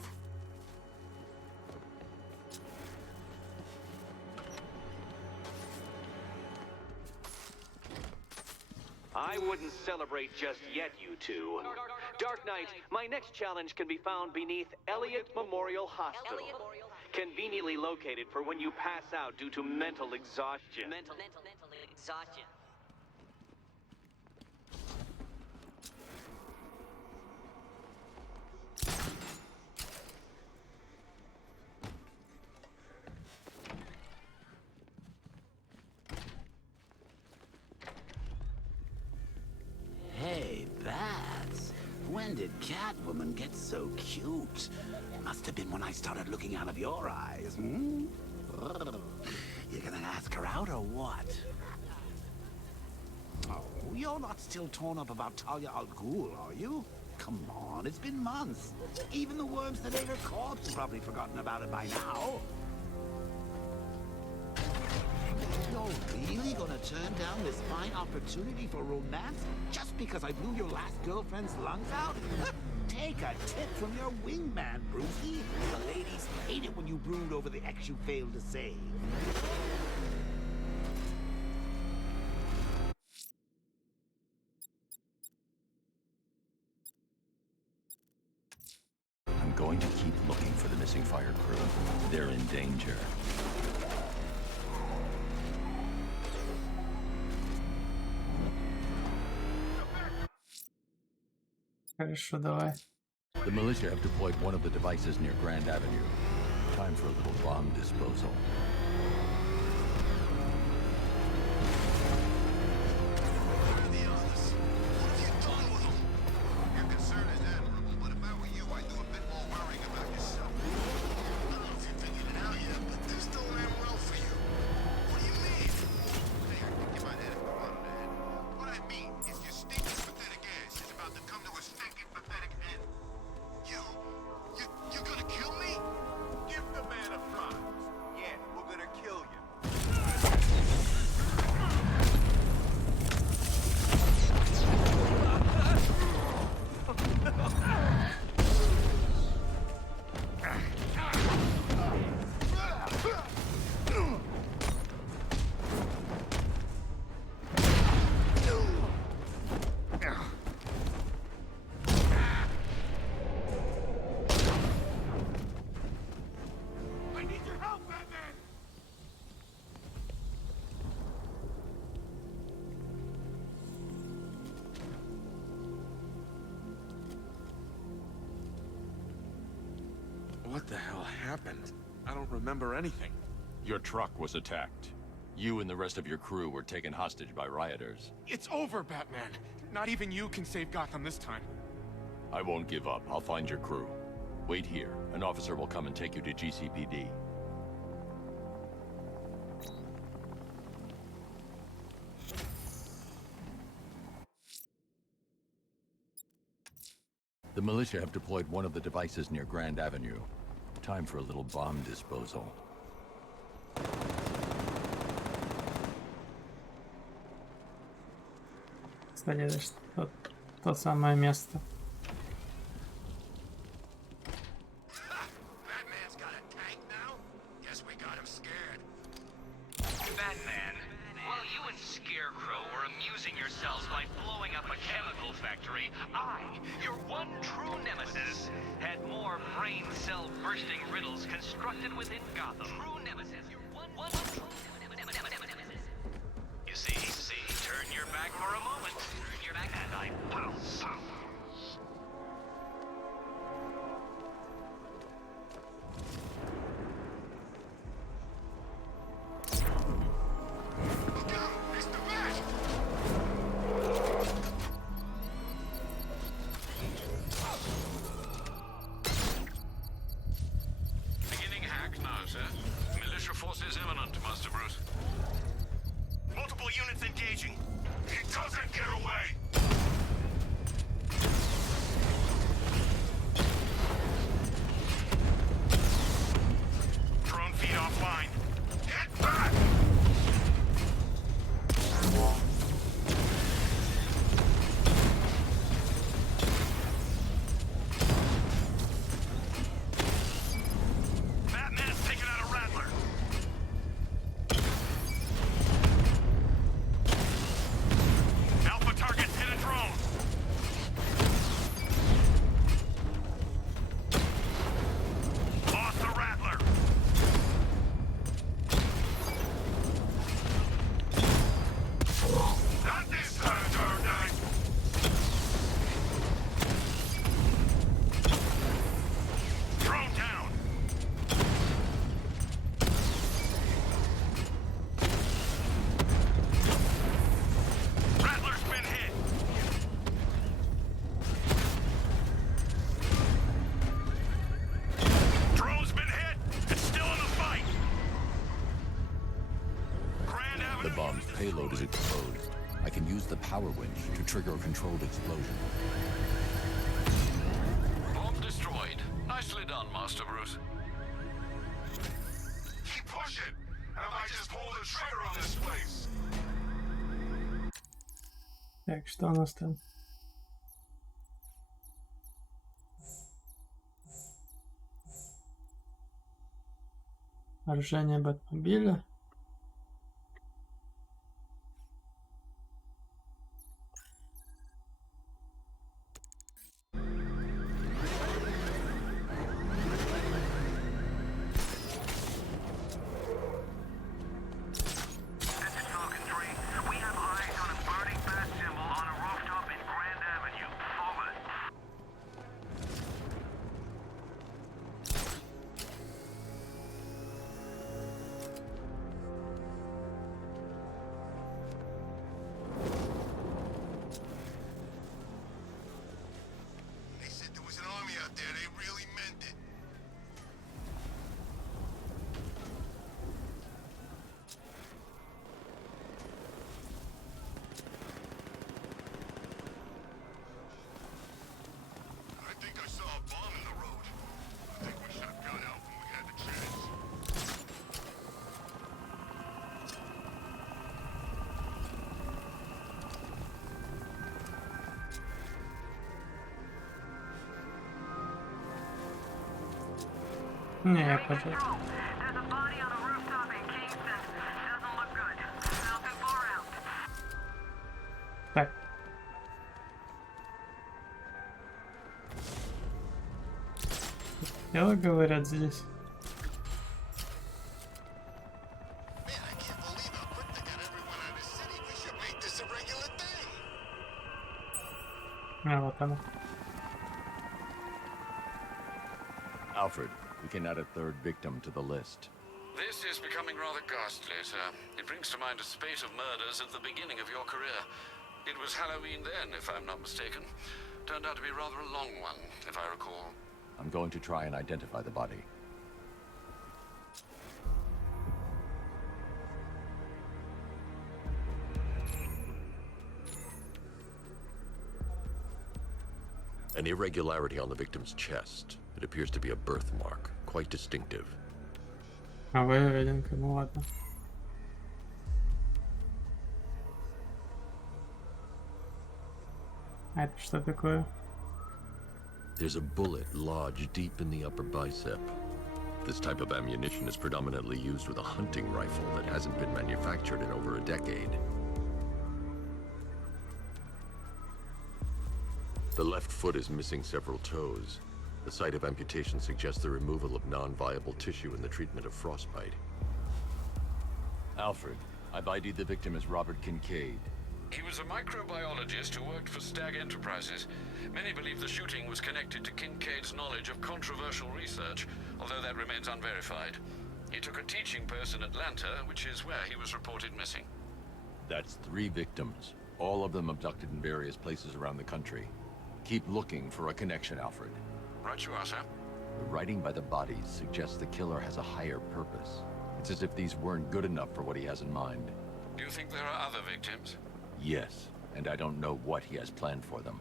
I wouldn't celebrate just yet, you two. Dark Knight, my next challenge can be found beneath Elliott Memorial Hospital. Conveniently located for when you pass out due to mental exhaustion. Mental exhaustion. Hey, Bats. When did Catwoman get so cute? Must have been when I started looking out of your eyes, hmm? You gonna ask her out or what? Oh, you're not still torn up about Talia al Ghul, are you? Come on, it's been months. Even the worms that ate her corpse have probably forgotten about it by now. You're really gonna turn down this fine opportunity for romance just because I blew your last girlfriend's lungs out? Take a tip from your wingman, Brucey. The ladies hate it when you brood over the ex you failed to save. I'm going to keep looking for the missing fire crew. They're in danger. Хорошо, давай. The militia have deployed one of the devices near Grand Avenue. Time for a little bomb disposal. What the hell happened? I don't remember anything. Your truck was attacked. You and the rest of your crew were taken hostage by rioters. It's over, Batman. Not even you can save Gotham this time. I won't give up. I'll find your crew. Wait here. An officer will come and take you to GCPD. The militia have deployed one of the devices near Grand Avenue. Time for a little bomb disposal. Кстати, это то самое место. Batman's got a tank now? Guess we got him scared. Batman, while you and Scarecrow were amusing yourselves by blowing up a chemical factory, I, your one true nemesis, had more brain cell bursting riddles constructed within Gotham. True nemesis, your one true nemesis. You see, turn your back for a moment. Turn your back and I pounce. Beginning hack now, sir. Militia forces imminent, Master Bruce. Multiple units engaging. He doesn't get away! Drone feed offline. Get back! Batman's taken out a Rattler. Alpha targets hit a drone. Lost the Rattler. Not this time, Dark Knight! Drone down. Rattler's been hit. Drone's been hit. It's still in the fight. Grand Avenue. The bomb's payload is exposed. I can use the power winch to trigger a controlled explosion. Bomb destroyed. Nicely done, Master Bruce. Keep pushing! I might just pull the trigger on this place. Так, что у нас там? Ржание Бэтмобиля. They said there was an army out there. They really meant it. I think I saw a bomb in the road. I think we should have got out when we had the chance. Не, я пожалуй. Так. Дело говорят здесь. А, вот оно. Alfred, we can add a third victim to the list. This is becoming rather ghastly, sir. It brings to mind a spate of murders at the beginning of your career. It was Halloween then, if I'm not mistaken. Turned out to be rather a long one, if I recall. I'm going to try and identify the body. An irregularity on the victim's chest. It appears to be a birthmark, quite distinctive. А вы виденько, ну ладно. А это что такое? There's a bullet lodged deep in the upper bicep. This type of ammunition is predominantly used with a hunting rifle that hasn't been manufactured in over a decade. The left foot is missing several toes. The site of amputation suggests the removal of non-viable tissue in the treatment of frostbite. Alfred, I've ID'd the victim as Robert Kincaid. He was a microbiologist who worked for Stag Enterprises. Many believe the shooting was connected to Kincaid's knowledge of controversial research, although that remains unverified. He took a teaching post in Atlanta, which is where he was reported missing. That's 3 victims, all of them abducted in various places around the country. Keep looking for a connection, Alfred. Right you are, sir. The writing by the bodies suggests the killer has a higher purpose. It's as if these weren't good enough for what he has in mind. Do you think there are other victims? Yes, and I don't know what he has planned for them.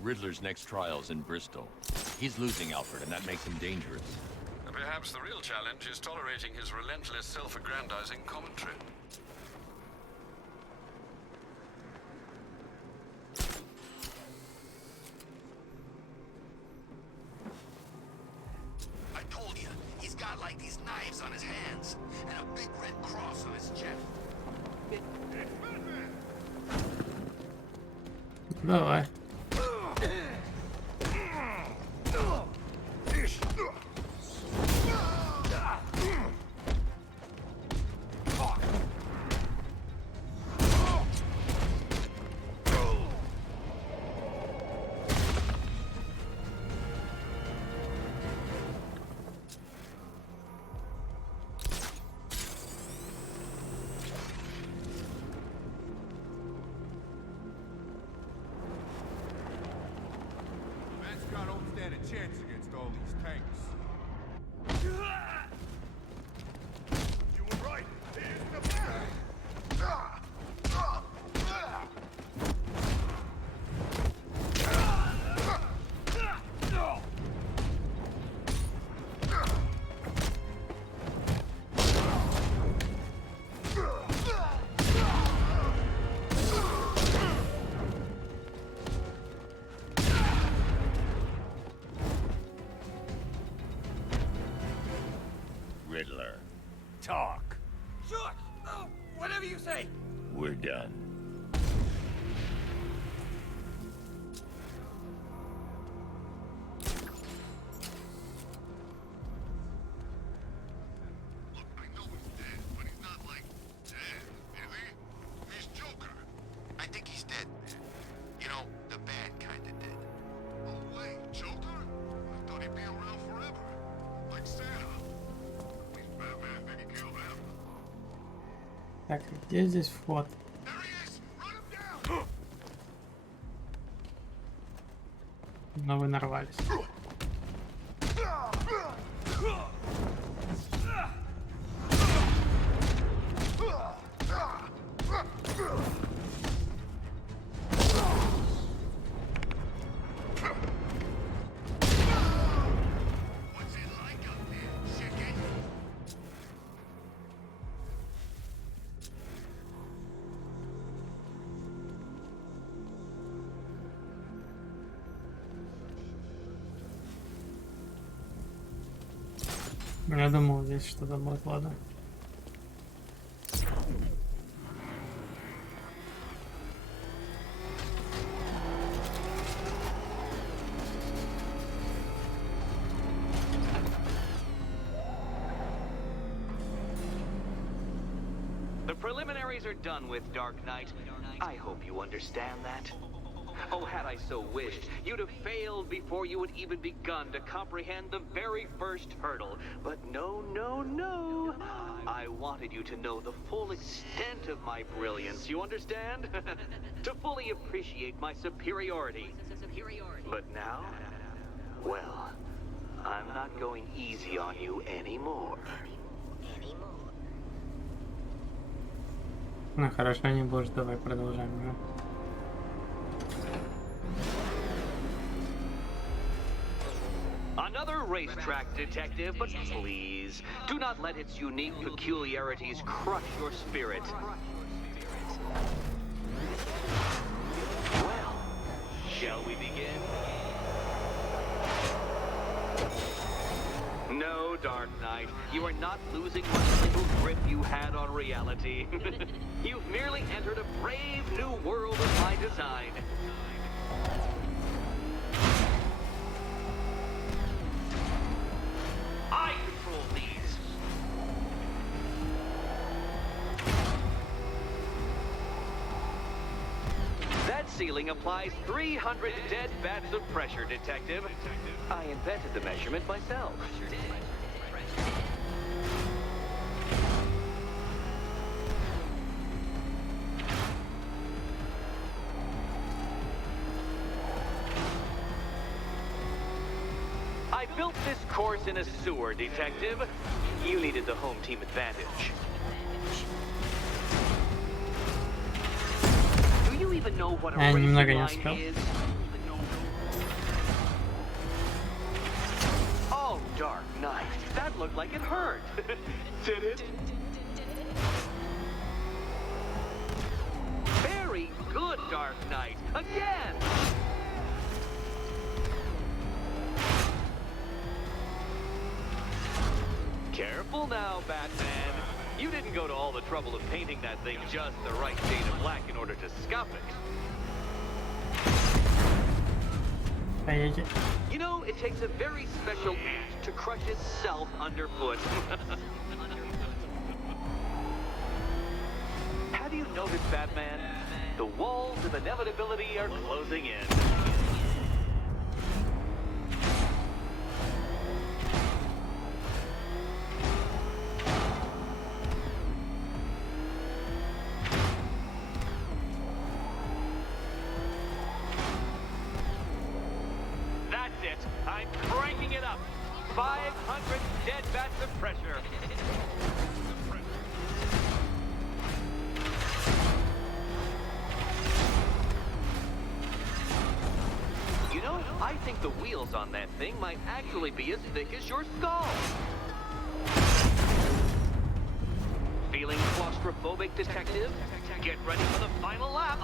Riddler's next trial's in Bristol. He's losing Alfred, and that makes him dangerous. Perhaps the real challenge is tolerating his relentless self-aggrandizing commentary. I told you, he's got like these knives on his hands and a big red cross on his chest. Давай. Scott don't stand a chance against all these tanks. You were right. He is Riddler. Talk. Sure. Oh, whatever you say. We're done. I think he's dead. You know, the bad kind of dead. Oh wait, Joker? I thought he'd be around forever. Like Santa. At least Batman didn't kill him. Так, где здесь вход? Но вы нарвались. Я думал, здесь что-то будет, ладно. The preliminaries are done with, Dark Knight. I hope you understand that. Oh, had I so wished, you'd have failed before you had even begun to comprehend the very first hurdle. But no, no, no. I wanted you to know the full extent of my brilliance, you understand? To fully appreciate my superiority. But now, well, I'm not going easy on you anymore. Ну хорошо, не будешь, давай продолжаем. Да? Another racetrack, detective, but please, do not let its unique peculiarities crush your spirit. Well, shall we begin? No, Dark Knight, you are not losing what little grip you had on reality. You've merely entered a brave new world of my design. I control these. That ceiling applies 300 dead bats of pressure, Detective. I invented the measurement myself. I built this course in a sewer, Detective. You needed the home team advantage. Do you even know what a racing line is? Oh, Dark Knight, that looked like it hurt. Did it? Very good, Dark Knight. Again! Careful now, Batman. You didn't go to all the trouble of painting that thing just the right shade of black in order to scuff it. You know, it takes a very special ant to crush itself underfoot. Have you noticed, Batman? The walls of inevitability are closing in. I'm cranking it up. 500 dead bats of pressure. You know, I think the wheels on that thing might actually be as thick as your skull. Feeling claustrophobic, Detective? Get ready for the final lap.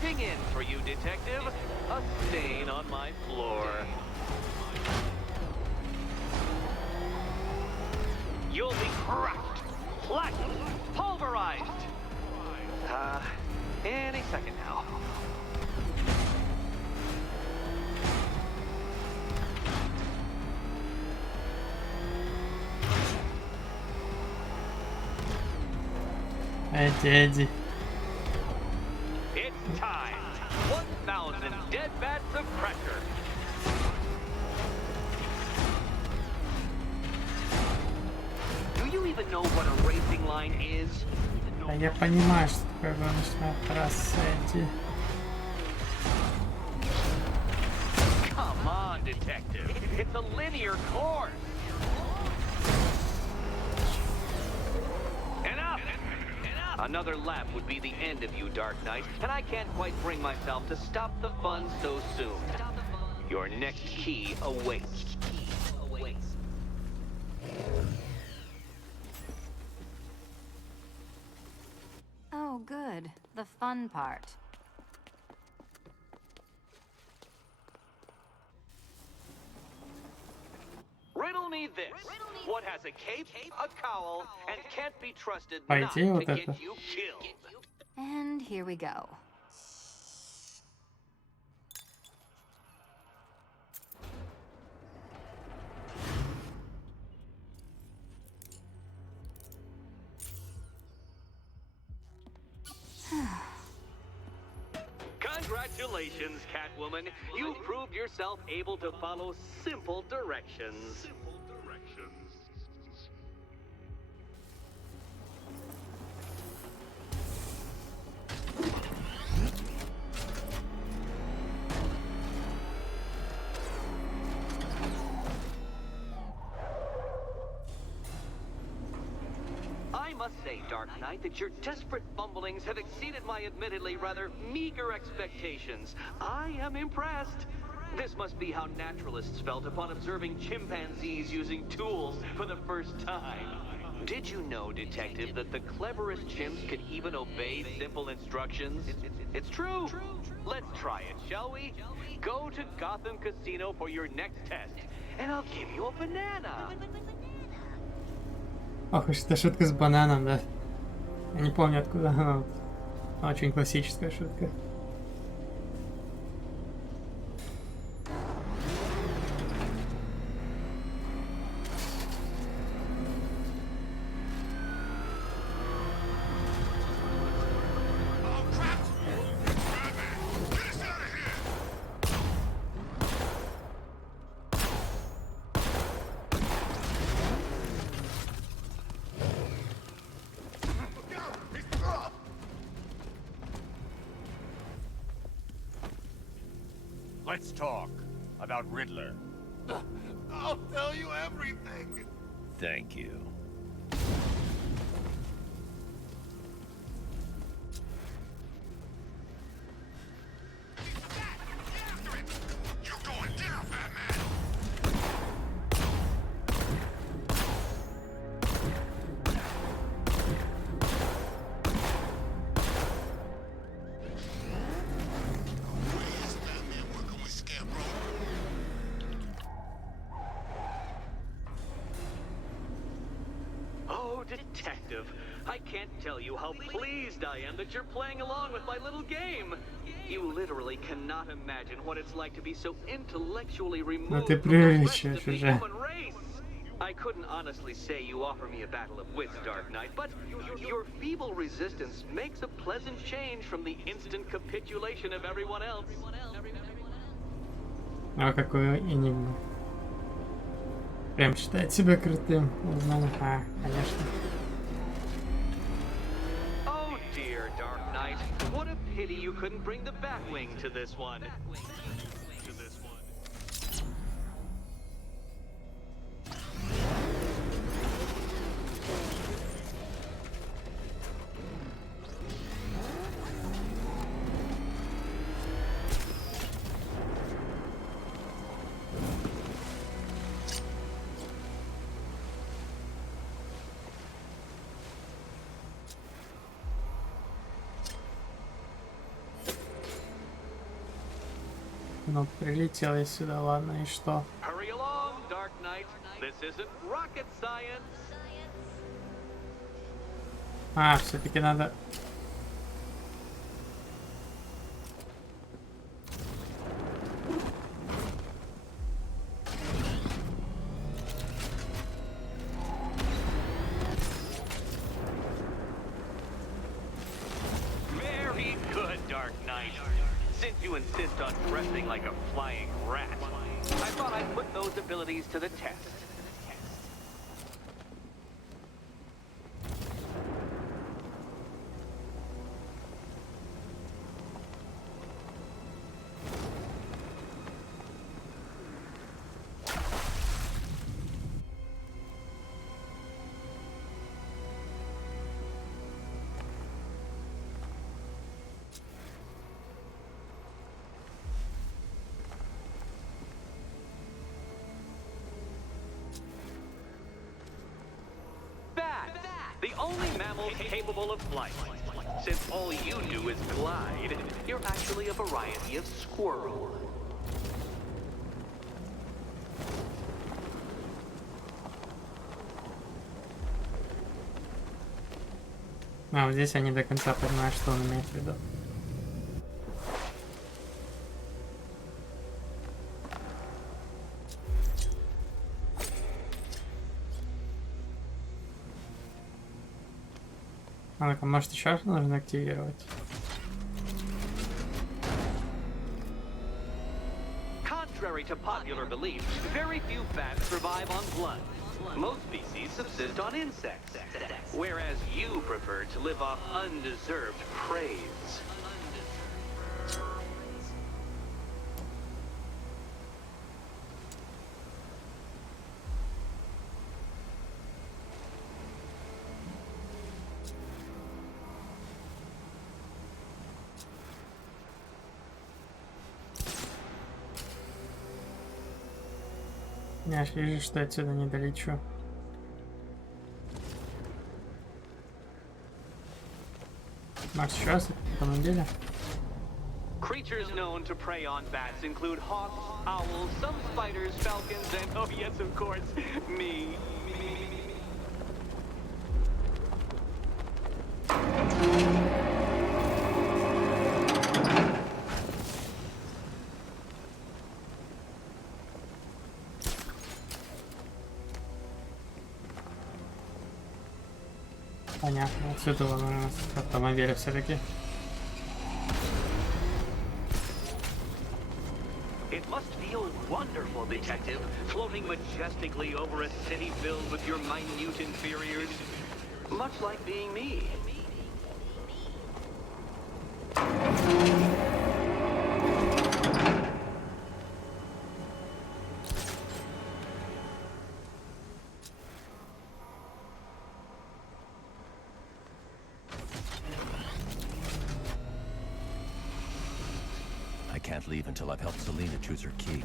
Giving in for you, detective. A stain on my floor. You'll be crushed, flattened, pulverized. Any second now. Daddy. It's time. 1,000 dead bats of pressure. Do you even know what a racing line is? А я понимаю, что такое гоночная трасса, Эдди. Come on, detective. It's a linear course. Enough! Another lap would be the end of you, Dark Knight, and I can't quite bring myself to stop the fun so soon. Your next key awaits. Oh, good. The fun part. Riddle me this. What has a cape, a cowl, and can't be trusted По not идее, to вот get это. you killed? And here we go. Congratulations, Catwoman. You proved yourself able to follow simple directions. I must say, Dark Knight, that your desperate fumblings have exceeded my admittedly rather meager expectations. I am impressed. This must be how naturalists felt upon observing chimpanzees using tools for the first time. Did you know, Detective, that the cleverest chimps can even obey simple instructions? It's true. Let's try it, shall we? Go to Gotham Casino for your next test, and I'll give you a banana. Ох уж эта шутка с бананом, да. Я не помню, откуда она. Очень классическая шутка. Let's talk about Riddler. I'll tell you everything. Thank you. You're going down, Batman. Oh, Detective, I can't tell you how pleased I am that you're playing along with my little game. You literally cannot imagine what it's like to be so intellectually removed ты from the rest преувеличиваешь of the уже. human race. I couldn't honestly say you offer me a battle of wits, Dark Knight, but your feeble resistance makes a pleasant change from the instant capitulation of everyone else. А какой энигма. Прям считает себя крутым. Не знаю. А, конечно. Oh dear, Dark Knight. What a pity you couldn't bring the Batwing to this one. Ну, прилетел я сюда, ладно, и что? Hurry along, Dark Knight. This isn't rocket science. А, все-таки надо... Very good, Dark Knight. Since you insist on dressing like a flying rat, I thought I'd put those abilities to the test. The only mammal capable of flight. Since all you do is glide, you're actually a variety of squirrel. А, вот здесь я не до конца понимаю, что он имеет в виду. А ну-ка, может еще раз нужно активировать? Contrary to popular belief, very few bats survive on blood. Most species subsist on insects, whereas you prefer to live off undeserved praise. Я аж вижу, что отсюда не долечу. Макс, еще раз, в самом деле? Creatures known to prey on bats include hawks, owls, some spiders, falcons, and, oh yes, of course, me. Понятно, отсюда вон у нас автомобили все-таки. It must feel wonderful, Detective, floating majestically over a city filled with your minute inferiors. Much like being me. I can't leave until I've helped Selena choose her key.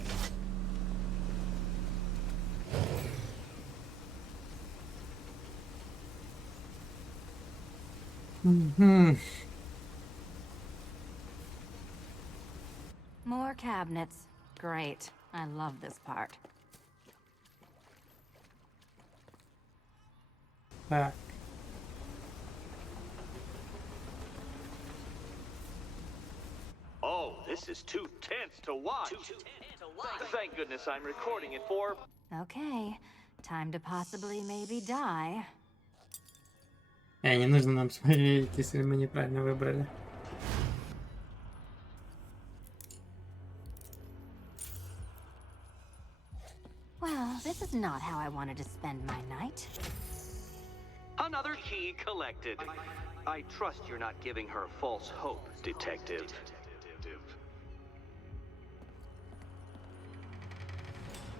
More cabinets. Great. I love this part. Так. Oh, this is too tense to watch. Thank goodness I'm recording it for... Okay. Time to possibly maybe die. Не нужно нам смотреть, если мы неправильно выбрали. Well, this is not how I wanted to spend my night. Another key collected. I trust you're not giving her false hope, Detective.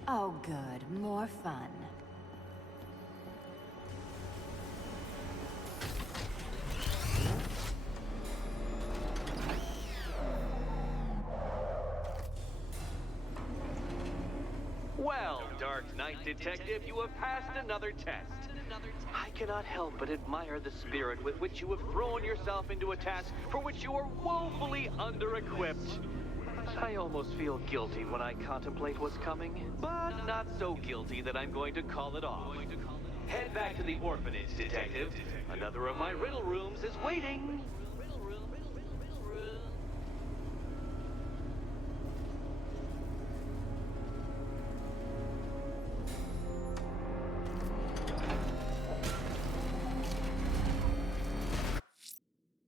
Oh, good. More fun. Well, Dark Knight Detective, you have passed another test. I cannot help but admire the spirit with which you have thrown yourself into a task for which you are woefully under-equipped. I almost feel guilty when I contemplate what's coming, but not so guilty that I'm going to call it off. Head back to the orphanage, Detective. Another of my riddle rooms is waiting.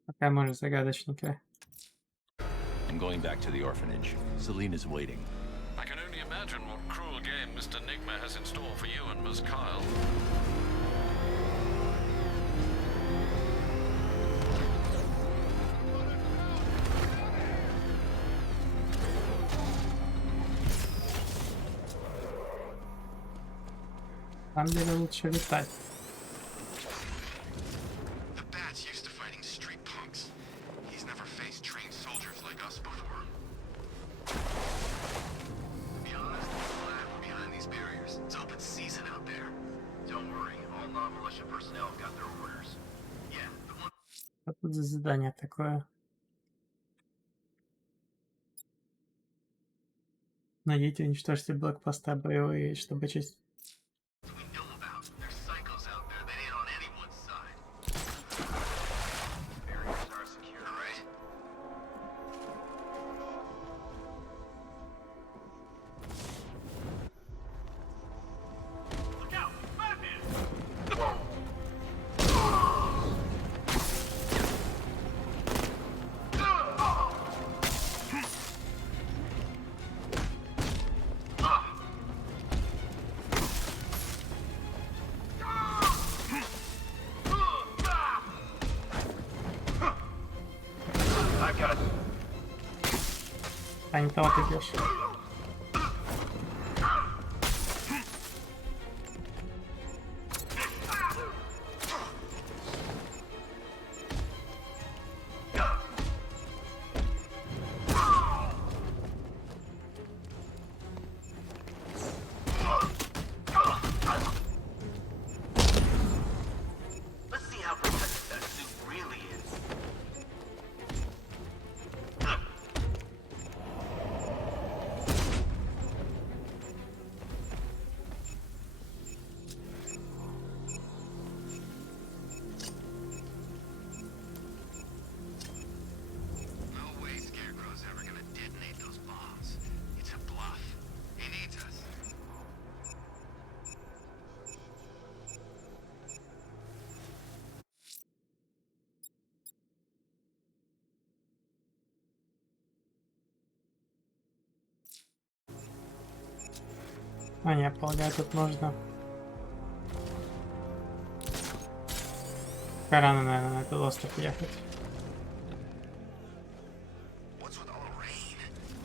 Пока может загадочненькая. I'm going back to the orphanage. Celine is waiting. I can only imagine what cruel game Mr. Nigma has in store for you and Ms. Kyle. Там деле лучше летать. The Bat's used to fighting street punks. He's never faced trained soldiers like us before. To be honest, I'm glad we're behind these barriers. It's open season out there. Don't worry, all non-militia personnel have got their orders. Yeah, the one... Что тут за задание такое? Найдите и уничтожьте блокпоста боевые, чтобы честь. we know about. There's psychos out there that ain't on anyone's side. Barriers are secure, right? Look out! Batman! I've got it. А не того ты бьешь. Let's see how protective that suit really is. No way Scarecrow's ever gonna detonate those bombs. It's a bluff. He needs us. А, я полагаю, тут можно... Рано, наверное, на этот остров ехать. What's with all the rain?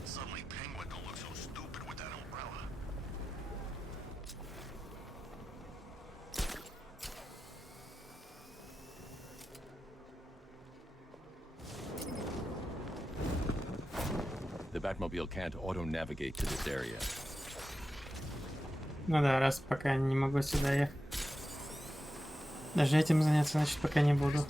Suddenly Penguin don't look so stupid with that umbrella. The Batmobile can't auto-navigate to this area. Ну да, раз пока не могу сюда ехать. Даже этим заняться, значит, пока не буду.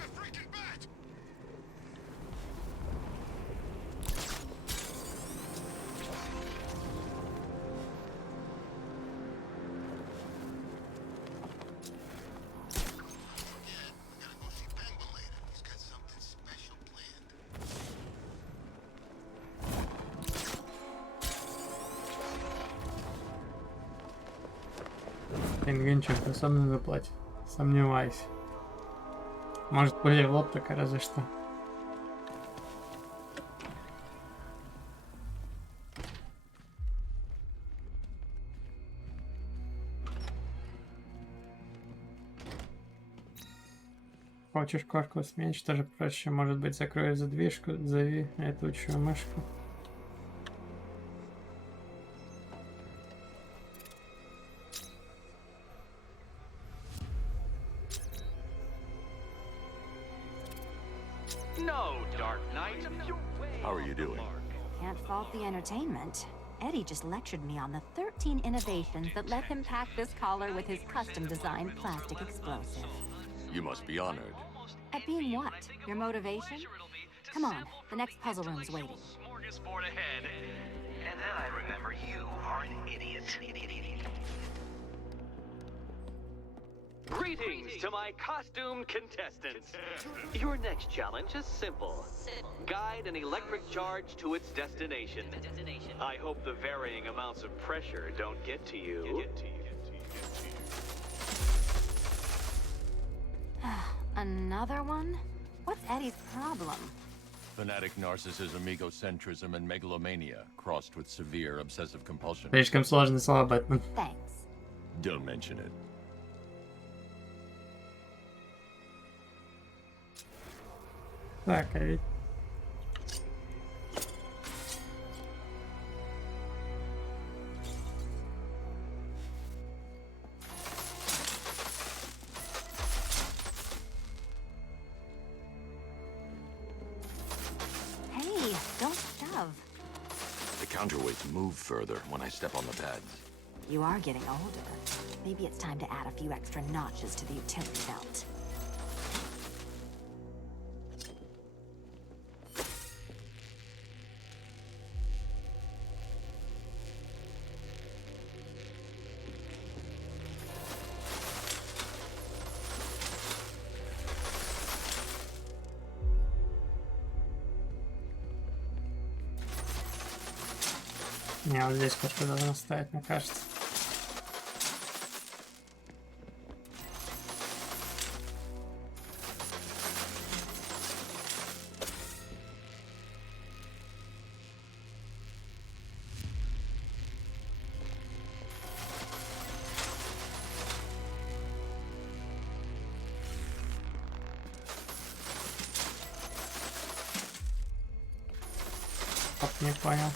Пингвинчик способен заплатить. Сомневаюсь. Может, пуля в лоб, только разве что. Хочешь кошку сменить, тоже проще. Может быть, закрою задвижку, зови летучую мышку. No, Dark Knight. How are you doing? Can't fault the entertainment. Eddie just lectured me on the 13 innovations that let him pack this collar with his custom-designed plastic explosive. You must be honored. At being what? Your motivation? Come on, the next puzzle room is waiting. Smorgasbord ahead. And then I remember you are an idiot. Greetings to my costumed contestants. Your next challenge is simple. Guide an electric charge to its destination. I hope the varying amounts of pressure don't get to you. Another one? What's Eddie's problem? Fanatic narcissism, egocentrism, and megalomania, crossed with severe obsessive compulsion. Слишком сложные слова, Бэтмен. Thanks. Don't mention it. Так, а ведь... Hey, don't shove. The counterweights move further when I step on the pads. You are getting older. Maybe it's time to add a few extra notches to the utility belt. Не, вот здесь как-то должно стоять, мне кажется. Оп, не понял.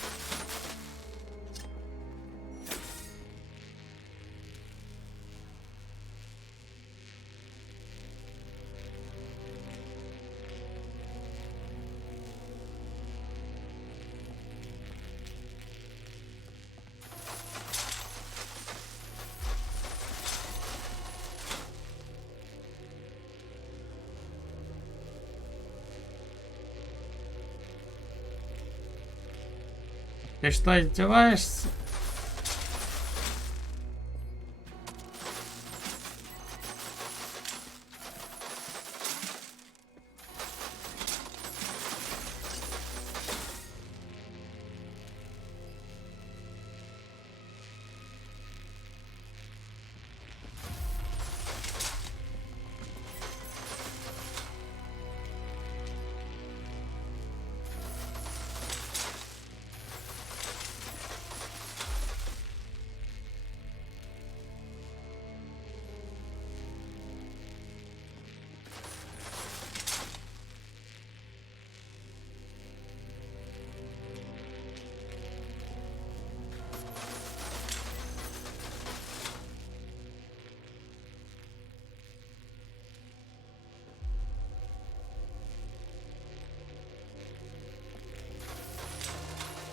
Ты что, издеваешься?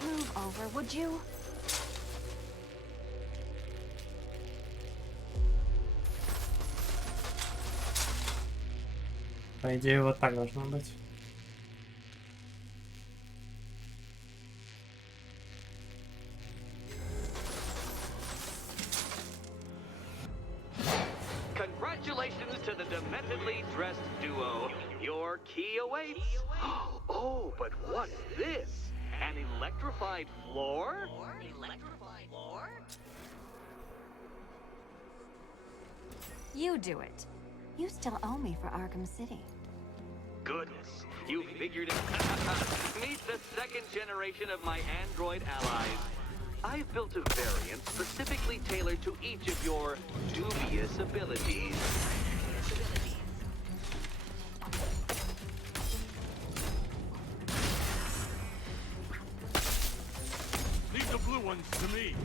Move over, would you? По идее, вот так должно быть. Congratulations to the dementedly dressed duo. Your key awaits. Oh, but what's this? An electrified floor? Electrified floor? You do it. You still owe me for Arkham City. Goodness, you figured it. Meet the second generation of my android allies. I've built a variant specifically tailored to each of your dubious abilities. Leave the blue ones to me.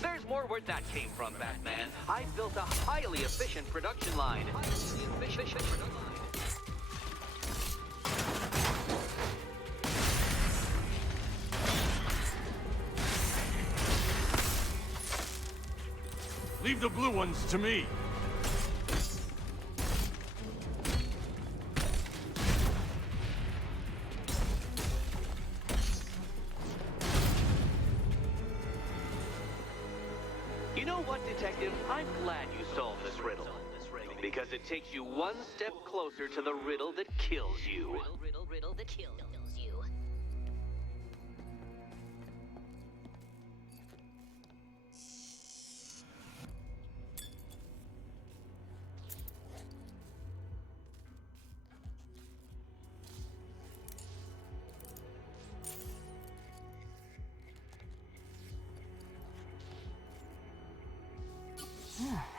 There's more where that came from, Batman. I built a highly efficient production line. Leave the blue ones to me. You know what, Detective? I'm glad you solved this riddle. Because it takes you one step closer to the riddle that kills you. Riddle that kills you.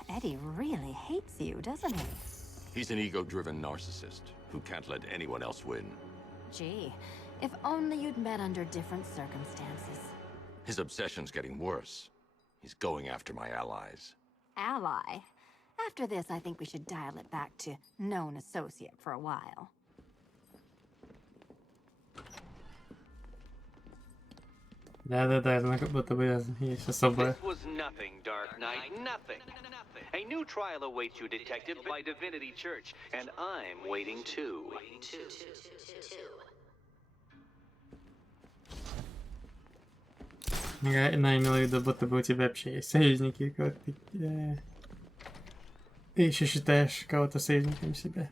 Eddie really hates you, doesn't he? He's an ego-driven narcissist who can't let anyone else win. Gee, if only you'd met under different circumstances. His obsession's getting worse. He's going after my allies. Ally? After this, I think we should dial it back to known associate for a while. Да-да-да, я знаю, как будто бы есть особая. This was nothing, Dark Knight, nothing. A new trial awaits you, Detective, by Divinity Church, and I'm waiting too. Она имела в виду, будто бы у тебя вообще есть союзники, как ты еще считаешь кого-то союзником себя.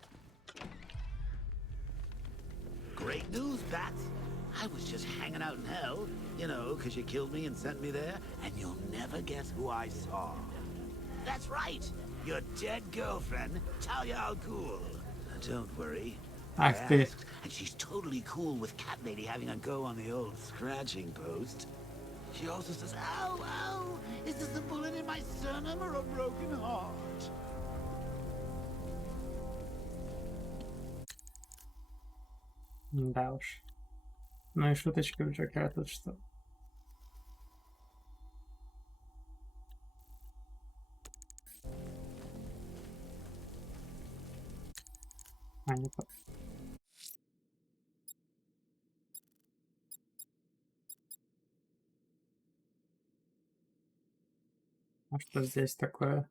Great news, Bat. I was just hanging out in hell, you know, because you killed me and sent me there, and you'll never guess who I saw. That's right, your dead girlfriend, Talia al Ghul. Don't worry. Ах ты. Asked, and she's totally cool with Cat Lady having a go on the old scratching post. She also says, ow, ow, is this a bullet in my sternum or a broken heart? Да уж. Ну и шуточка у Джокера тут что? А, не то. А что здесь такое?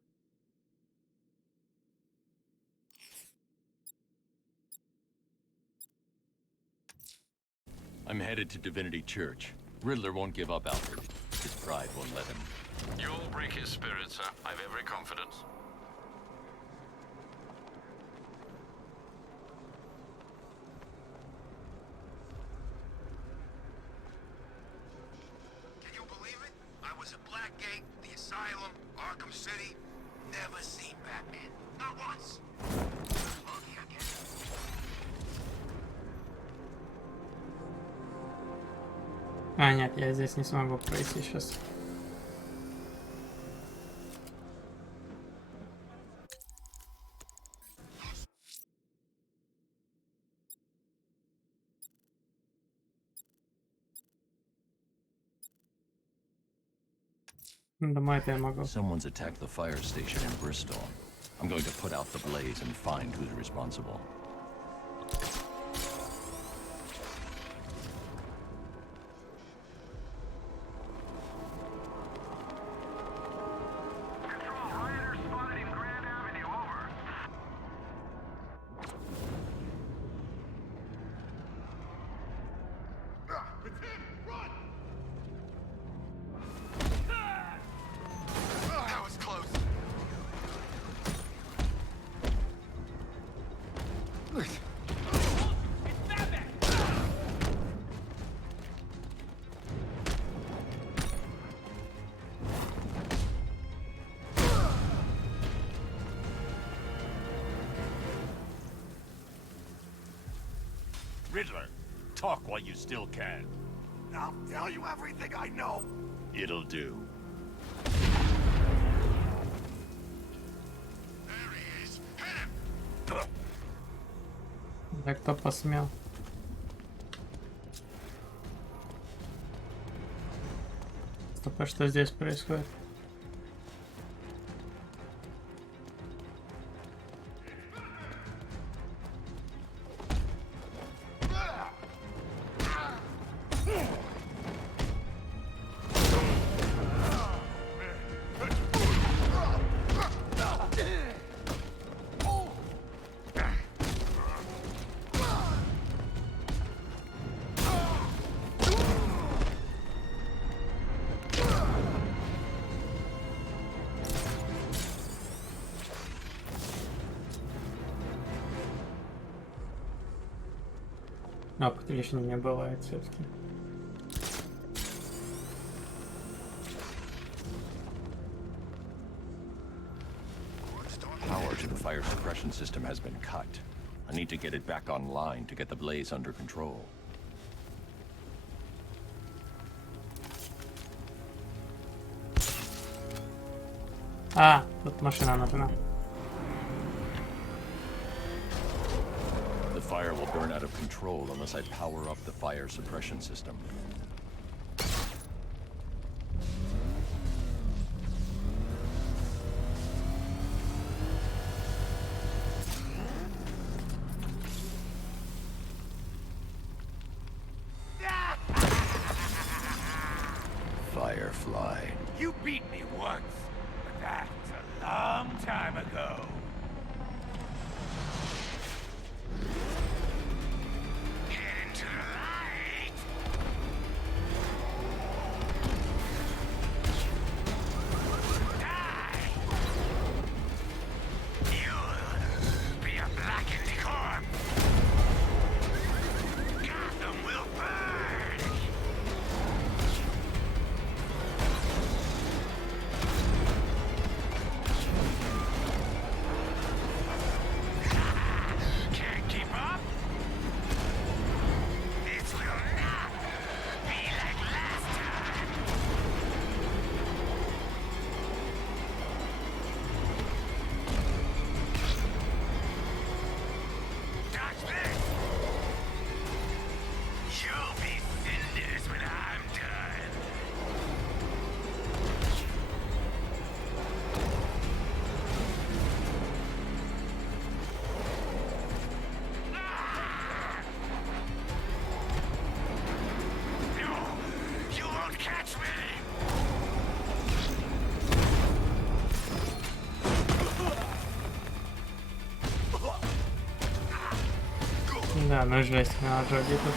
I'm headed to Divinity Church. Riddler won't give up, Alfred. His pride won't let him. You'll break his spirit, sir. I've every confidence. Can you believe it? I was at Blackgate, the Asylum, Arkham City. Never seen Batman. Not once. Lucky, I guess. А, нет, я здесь не смогу пройти сейчас. Думаю, это я могу. Someone's attacked the fire station in Bristol. I'm going to put out the blaze and find who's responsible. That was close. Riddler, talk while you still can. I'll tell you everything I know. It'll do. There he is. Hit him. Да кто посмел? Стоп, а что здесь происходит? Опыт лишний не бывает все-таки. Power to the fire suppression system has been cut. I need to get it back online to get the blaze under control. А, тут машина нужна. The fire will burn out of control unless I power up the fire suppression system. Firefly. You beat me once, but that's a long time ago. Get into the light! Die! You'll be a blackened corpse! Gotham will burn! Can't keep up? This will not be like last time. Dodge this! You'll be cinders when I'm done. No, you won't catch me! Да, ну жесть, на ожоге тут.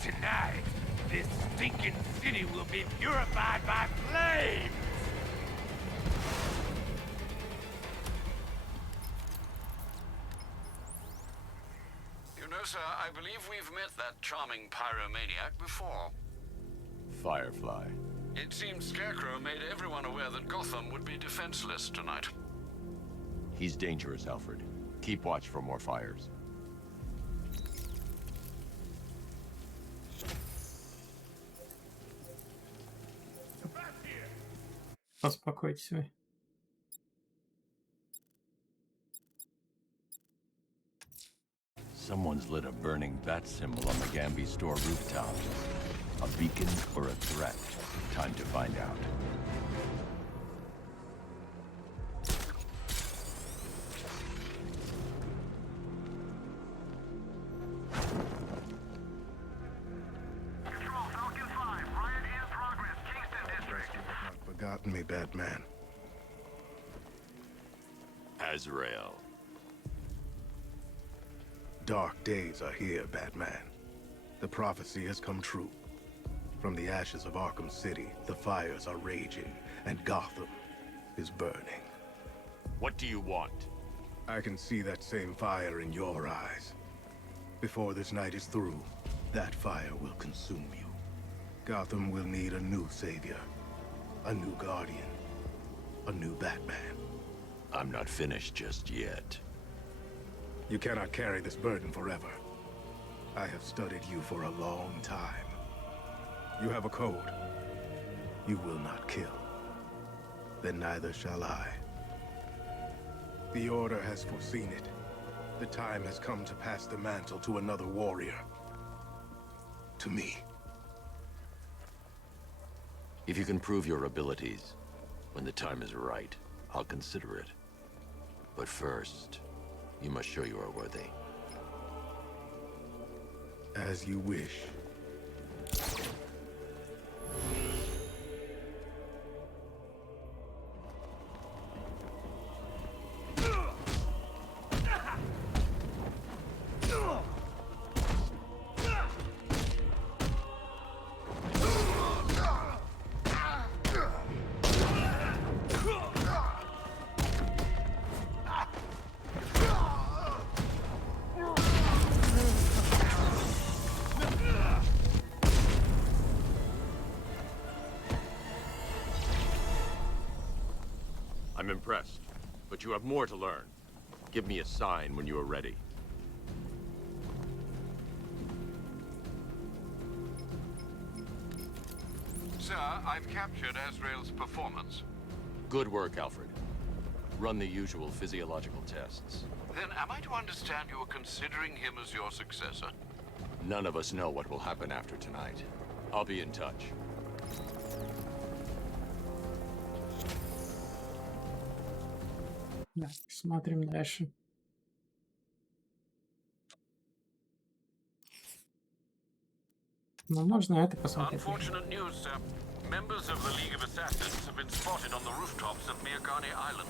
Tonight, this stinking city will be purified by flames! You know, sir, I believe we've met that charming pyromaniac before. Firefly. It seems Scarecrow made everyone aware that Gotham would be defenseless tonight. He's dangerous, Alfred. Keep watch for more fires. Успокойтесь вы. Someone's lit a burning bat symbol on the Gamby store rooftop. A beacon or a threat? Time to find out. Forgotten me, Batman. Azrael. Dark days are here, Batman. The prophecy has come true. From the ashes of Arkham City, the fires are raging, and Gotham is burning. What do you want? I can see that same fire in your eyes. Before this night is through, that fire will consume you. Gotham will need a new savior, a new guardian, a new Batman. I'm not finished just yet. You cannot carry this burden forever. I have studied you for a long time. You have a code. You will not kill. Then neither shall I. The Order has foreseen it. The time has come to pass the mantle to another warrior. To me. If you can prove your abilities, when the time is right, I'll consider it. But first, you must show you are worthy. As you wish. I'm impressed, but you have more to learn. Give me a sign when you are ready. Sir, I've captured Azrael's performance. Good work, Alfred. Run the usual physiological tests. Then am I to understand you are considering him as your successor? None of us know what will happen after tonight. I'll be in touch. Да, смотрим дальше. Ну, можно это посмотреть. Unfortunate news, sir. Members of the League of Assassins have been spotted on the rooftops of Miagani Island.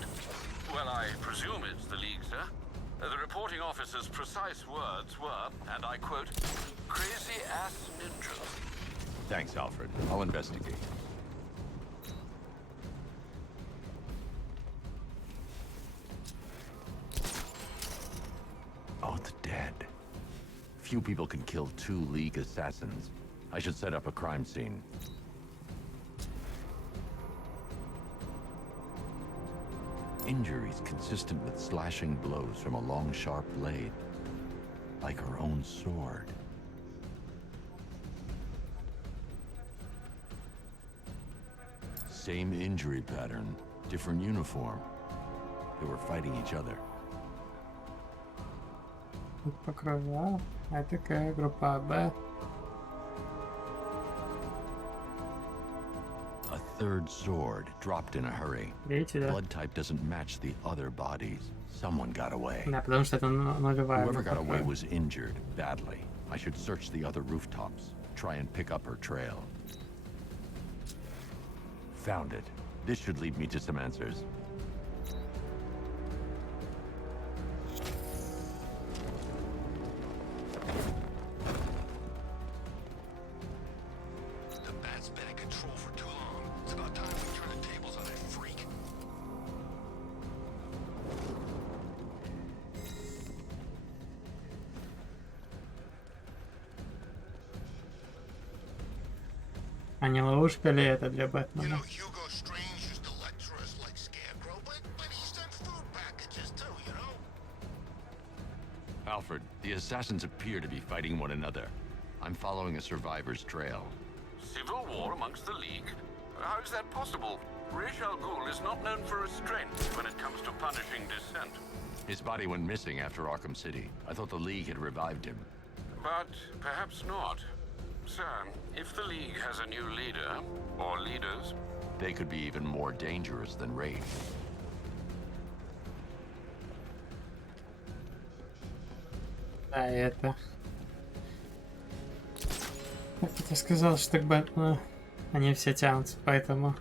Well, I presume it's the League, sir. The reporting officer's precise words were, and I quote, "crazy ass ninjas." Thanks, Alfred. I'll investigate. Oh, the dead. Few people can kill 2 League assassins. I should set up a crime scene. Injuries consistent with slashing blows from a long, sharp blade. Like her own sword. Same injury pattern, different uniform. They were fighting each other. Тут по крови. А такая группа Б. A third sword dropped in a hurry. Видите, да? Blood type doesn't match the other bodies. Someone got away. Да, потому что это нулевая. Whoever got away was injured badly. I should search the other rooftops, try and pick up her trail. Found it. This should lead me to some answers. The bat's been in control for too long. It's about time we turn the tables on that freak. А не ловушка ли это для Бэтмена? Alfred, the assassins appear to be fighting one another. I'm following a survivor's trail. Civil war amongst the League? How is that possible? Ra's al Ghul is not known for restraint when it comes to punishing dissent. His body went missing after Arkham City. I thought the League had revived him. But perhaps not. Sir, if the League has a new leader, or leaders... They could be even more dangerous than Ra's. Да, это... Как я сказал, что к Бэтмену они все тянутся, поэтому...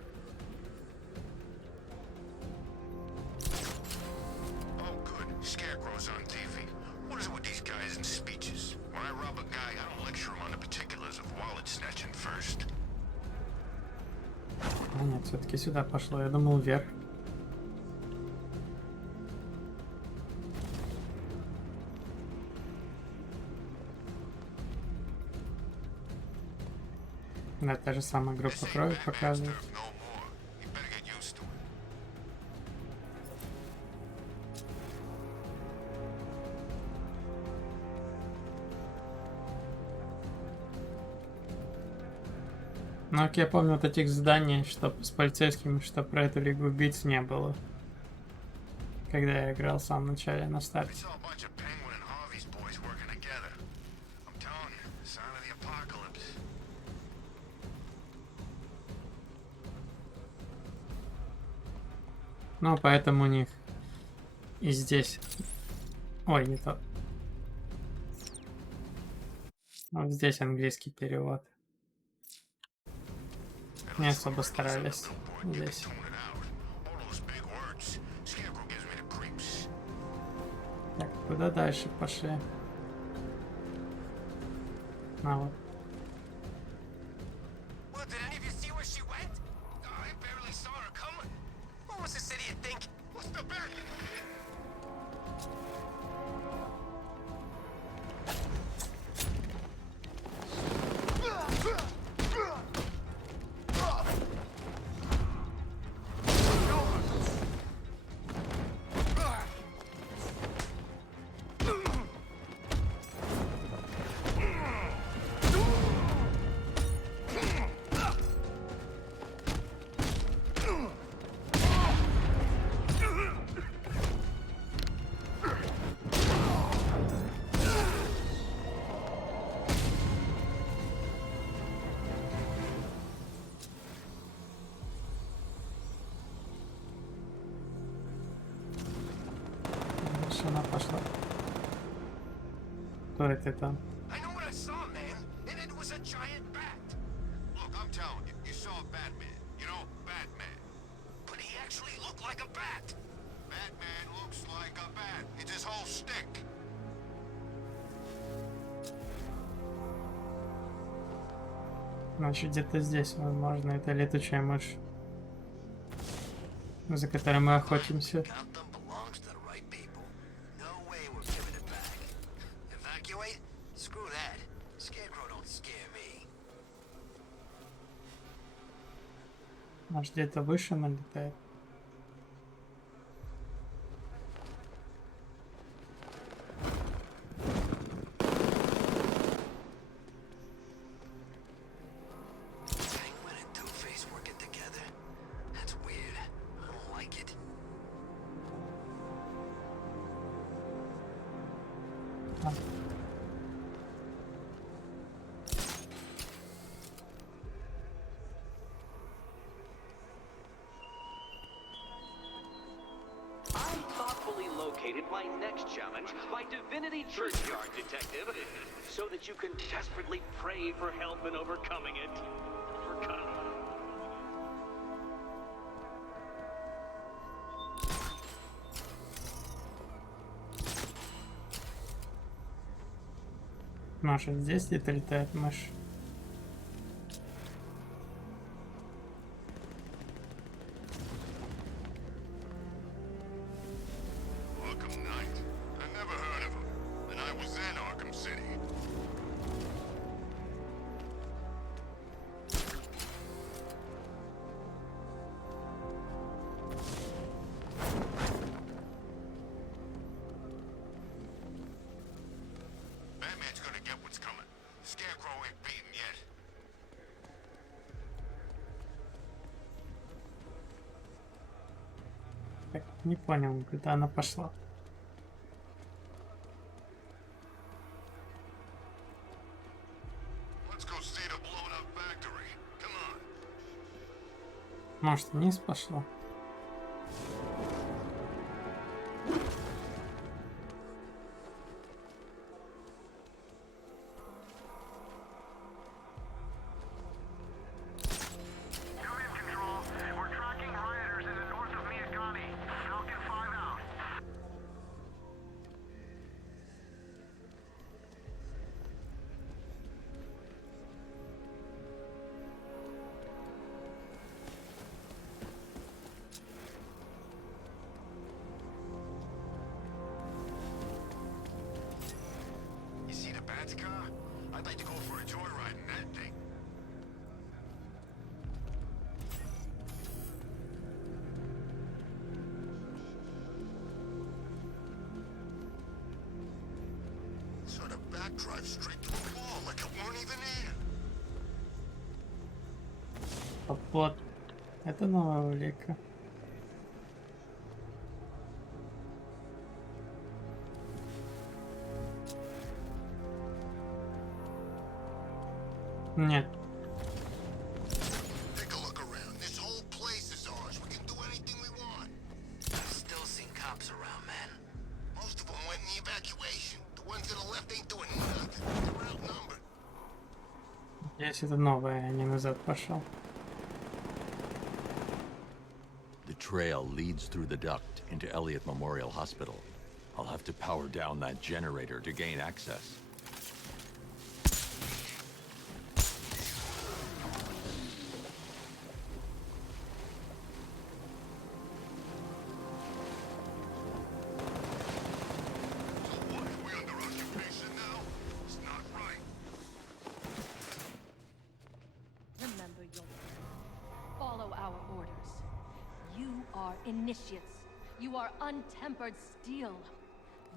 А нет, все-таки сюда пошло, я думал вверх. Да, та же самая группа крови показывает. Ну, как я помню, вот этих заданий, что с полицейскими, что про эту Лигу убийц не было. Когда я играл в самом начале на старте. Ну, поэтому у них и здесь... Ой, не то. Вот здесь английский перевод. Не особо старались здесь. Так, куда дальше пошли? А вот. пошла. Кто это там? I know what I saw, man, and it was a giant bat. Look, I'm telling you, you saw Batman. You know, Batman. But he actually looked like a bat. Batman looks like a bat. It's his whole stick. Значит, где-то здесь, возможно, это летучая мышь, за которой мы охотимся. Может, где-то выше она летает? My next challenge, my divinity churchyard detective, so that you can desperately pray for help in overcoming it. Может, здесь где-то летает мышь? Arkham Knight. I never heard of him. And I was in Arkham City. Batman's gonna get what's coming. Scarecrow ain't beaten yet. Так, не понял, куда она пошла. Let's go see the blown up factory. Come on. Может, вниз пошла? You see the Bat's car? I'd like to go for a joyride in that thing. So the Bat drives straight to a wall like it weren't even there. Вот. Это новая улика. Нет. Take a look around. This whole place is ours. We can do anything we want. I've still seen cops around, man. Most of them went in the evacuation. The ones that are left ain't doing nothing. They're outnumbered. Здесь это новое, а не назад пошел. The trail leads through the duct into Elliott Memorial Hospital. I'll have to power down that generator to gain access. Remember your follow our orders. You are initiates. You are untempered steel.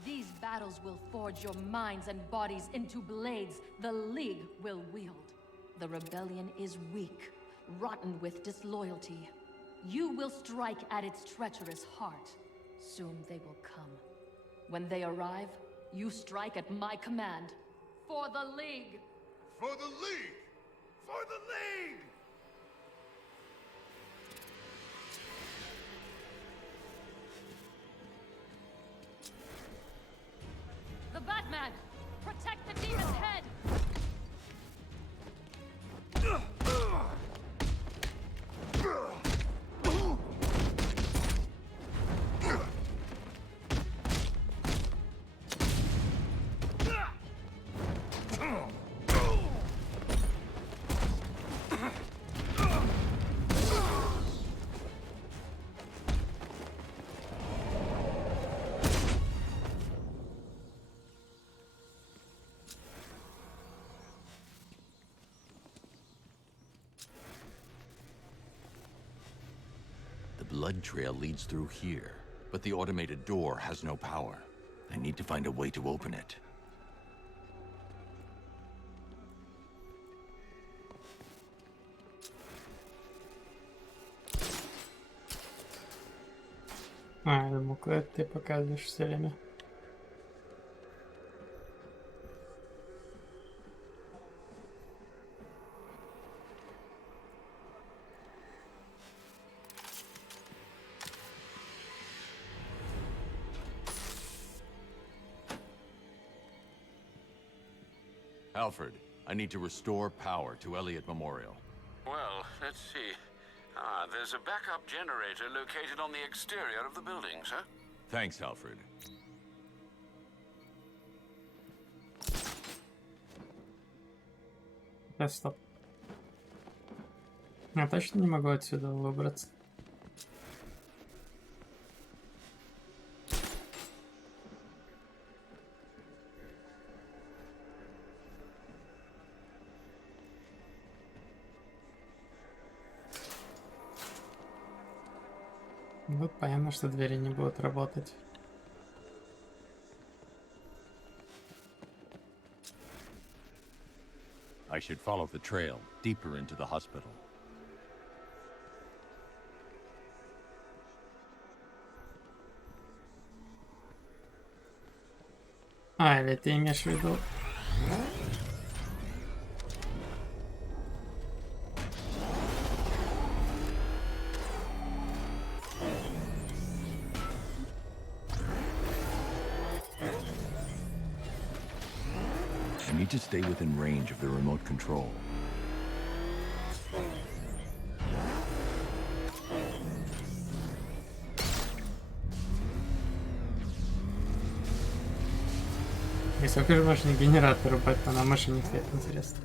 These battles will forge your minds and bodies into blades the League will wield. The rebellion is weak, rotten with disloyalty. You will strike at its treacherous heart. Soon they will come. When they arrive, you strike at my command. For the League! For the League! For the League! the demon's head! The blood trail leads through here, but the automated door has no power. I need to find a way to open it. А, я думал, куда ты показываешь все время. Alfred, I need to restore power to Elliott Memorial. Well, let's see. There's a backup generator located on the exterior of the building, sir. Thanks, Alfred. Да, стоп. Я точно не могу отсюда выбраться. Вот понятно, что двери не будут работать. I should follow the trail deeper into the hospital. А, или ты имеешь в виду... I need to stay within range of the remote control. И сколько же можно генератор рубать на машине, это интересно.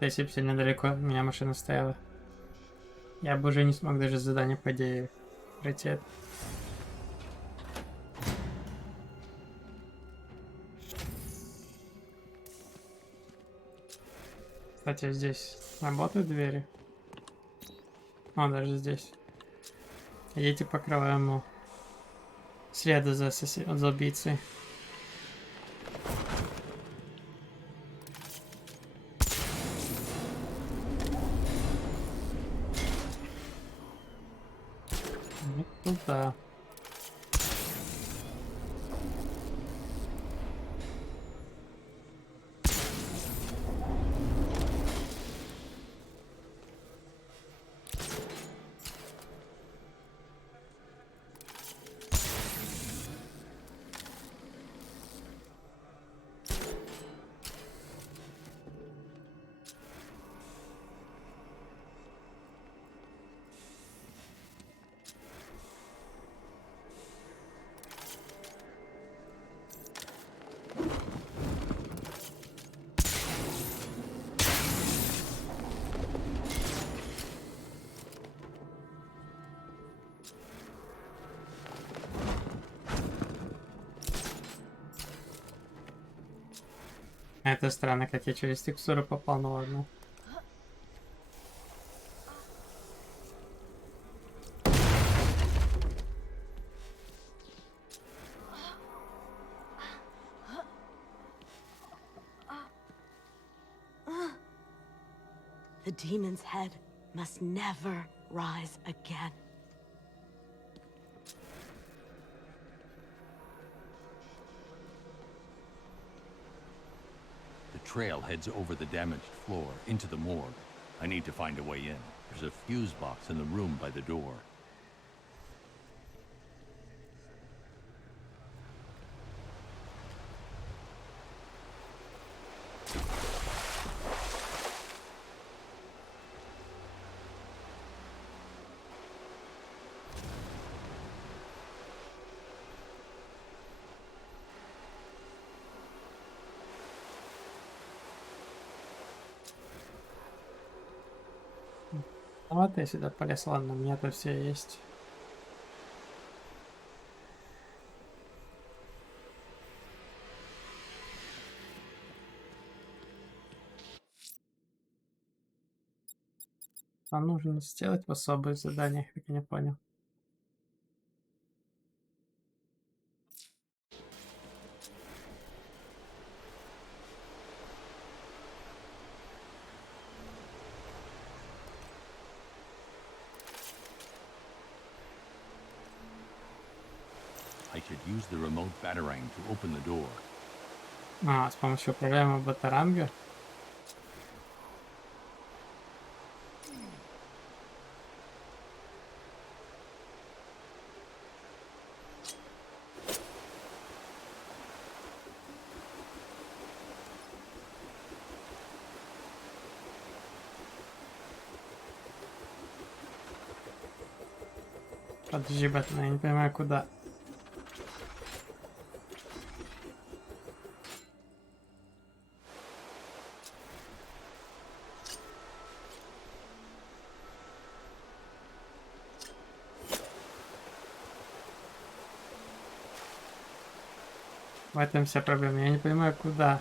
Если бы сильно далеко от меня машина стояла, я бы уже не смог даже задание, по идее, пройти. Кстати, здесь работают двери. О, даже здесь. Идите покрываем следы за убийцей. Не туда. Это странно, как я через текстуру попал, ну ладно. The demon's head must never rise again. The trail heads over the damaged floor into the morgue. I need to find a way in. There's a fuse box in the room by the door. Вот я сюда полез, ладно, у меня тут все есть. Нам нужно сделать в особых заданиях, как я не понял. I should use the remote batarang to open the door. А, с помощью программы батаранга. Подожди, Бэтмен, я не понимаю, куда. В этом вся проблема. Я не понимаю, куда.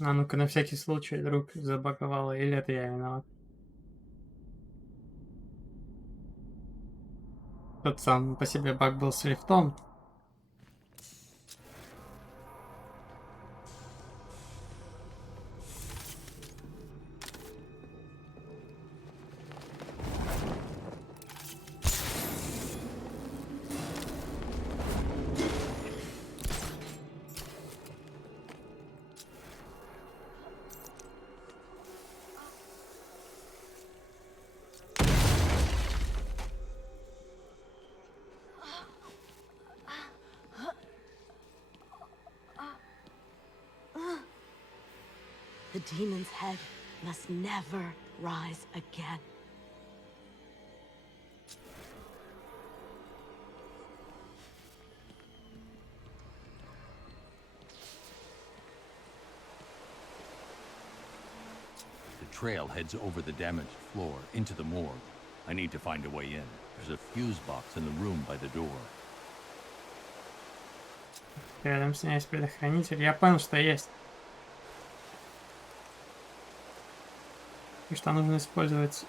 А ну-ка, на всякий случай, вдруг забаговало, или это я виноват? Тот сам по себе баг был с лифтом. The demon's head must never rise again. The trail heads over the damaged floor into the morgue. I need to find a way in. There's a fuse box in the room by the door. Рядом с ней есть предохранитель. Я понял, что есть. И что нужно использовать.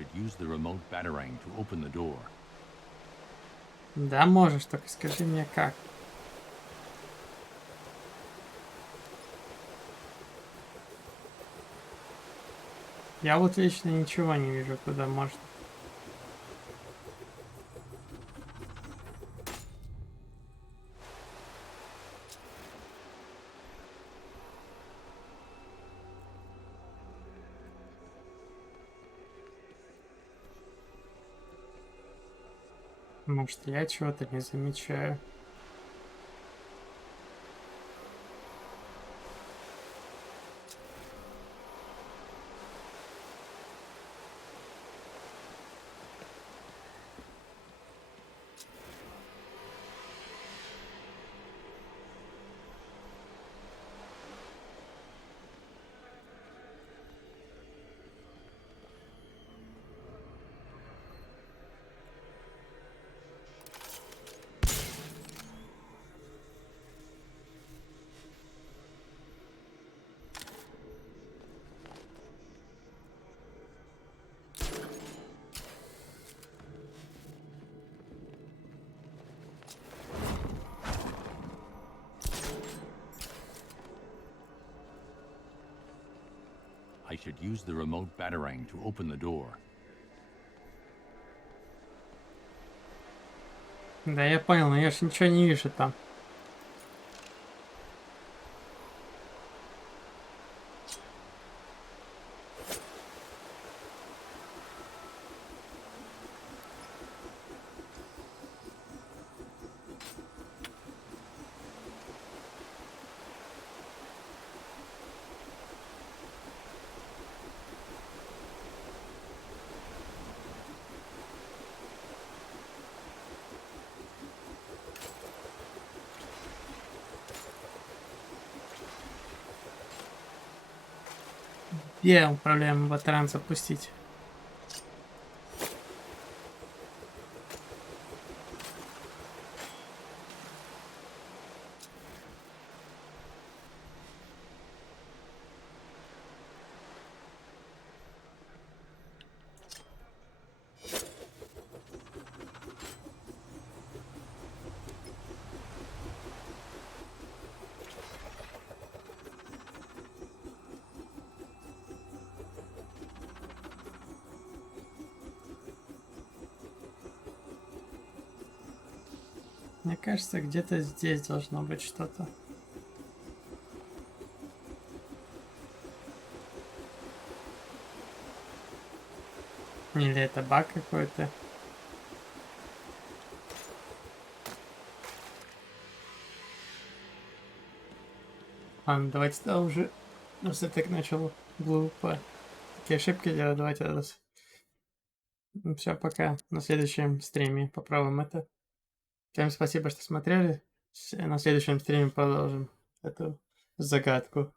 should use the remote batarang to open the door. Да, можешь, только скажи мне как. Я вот лично ничего не вижу, куда можно. Может, я чего-то не замечаю. I should use the remote batarang to open the door. Да, я понял, но я ж ничего не вижу там. Где управляемый батаран запустить? Мне кажется, где-то здесь должно быть что-то. Или это баг какой-то? Ладно, давайте тогда уже, раз я так начал глупо такие ошибки делать, давайте раз. Все, пока. На следующем стриме попробуем это. Всем спасибо, что смотрели. На следующем стриме продолжим эту загадку.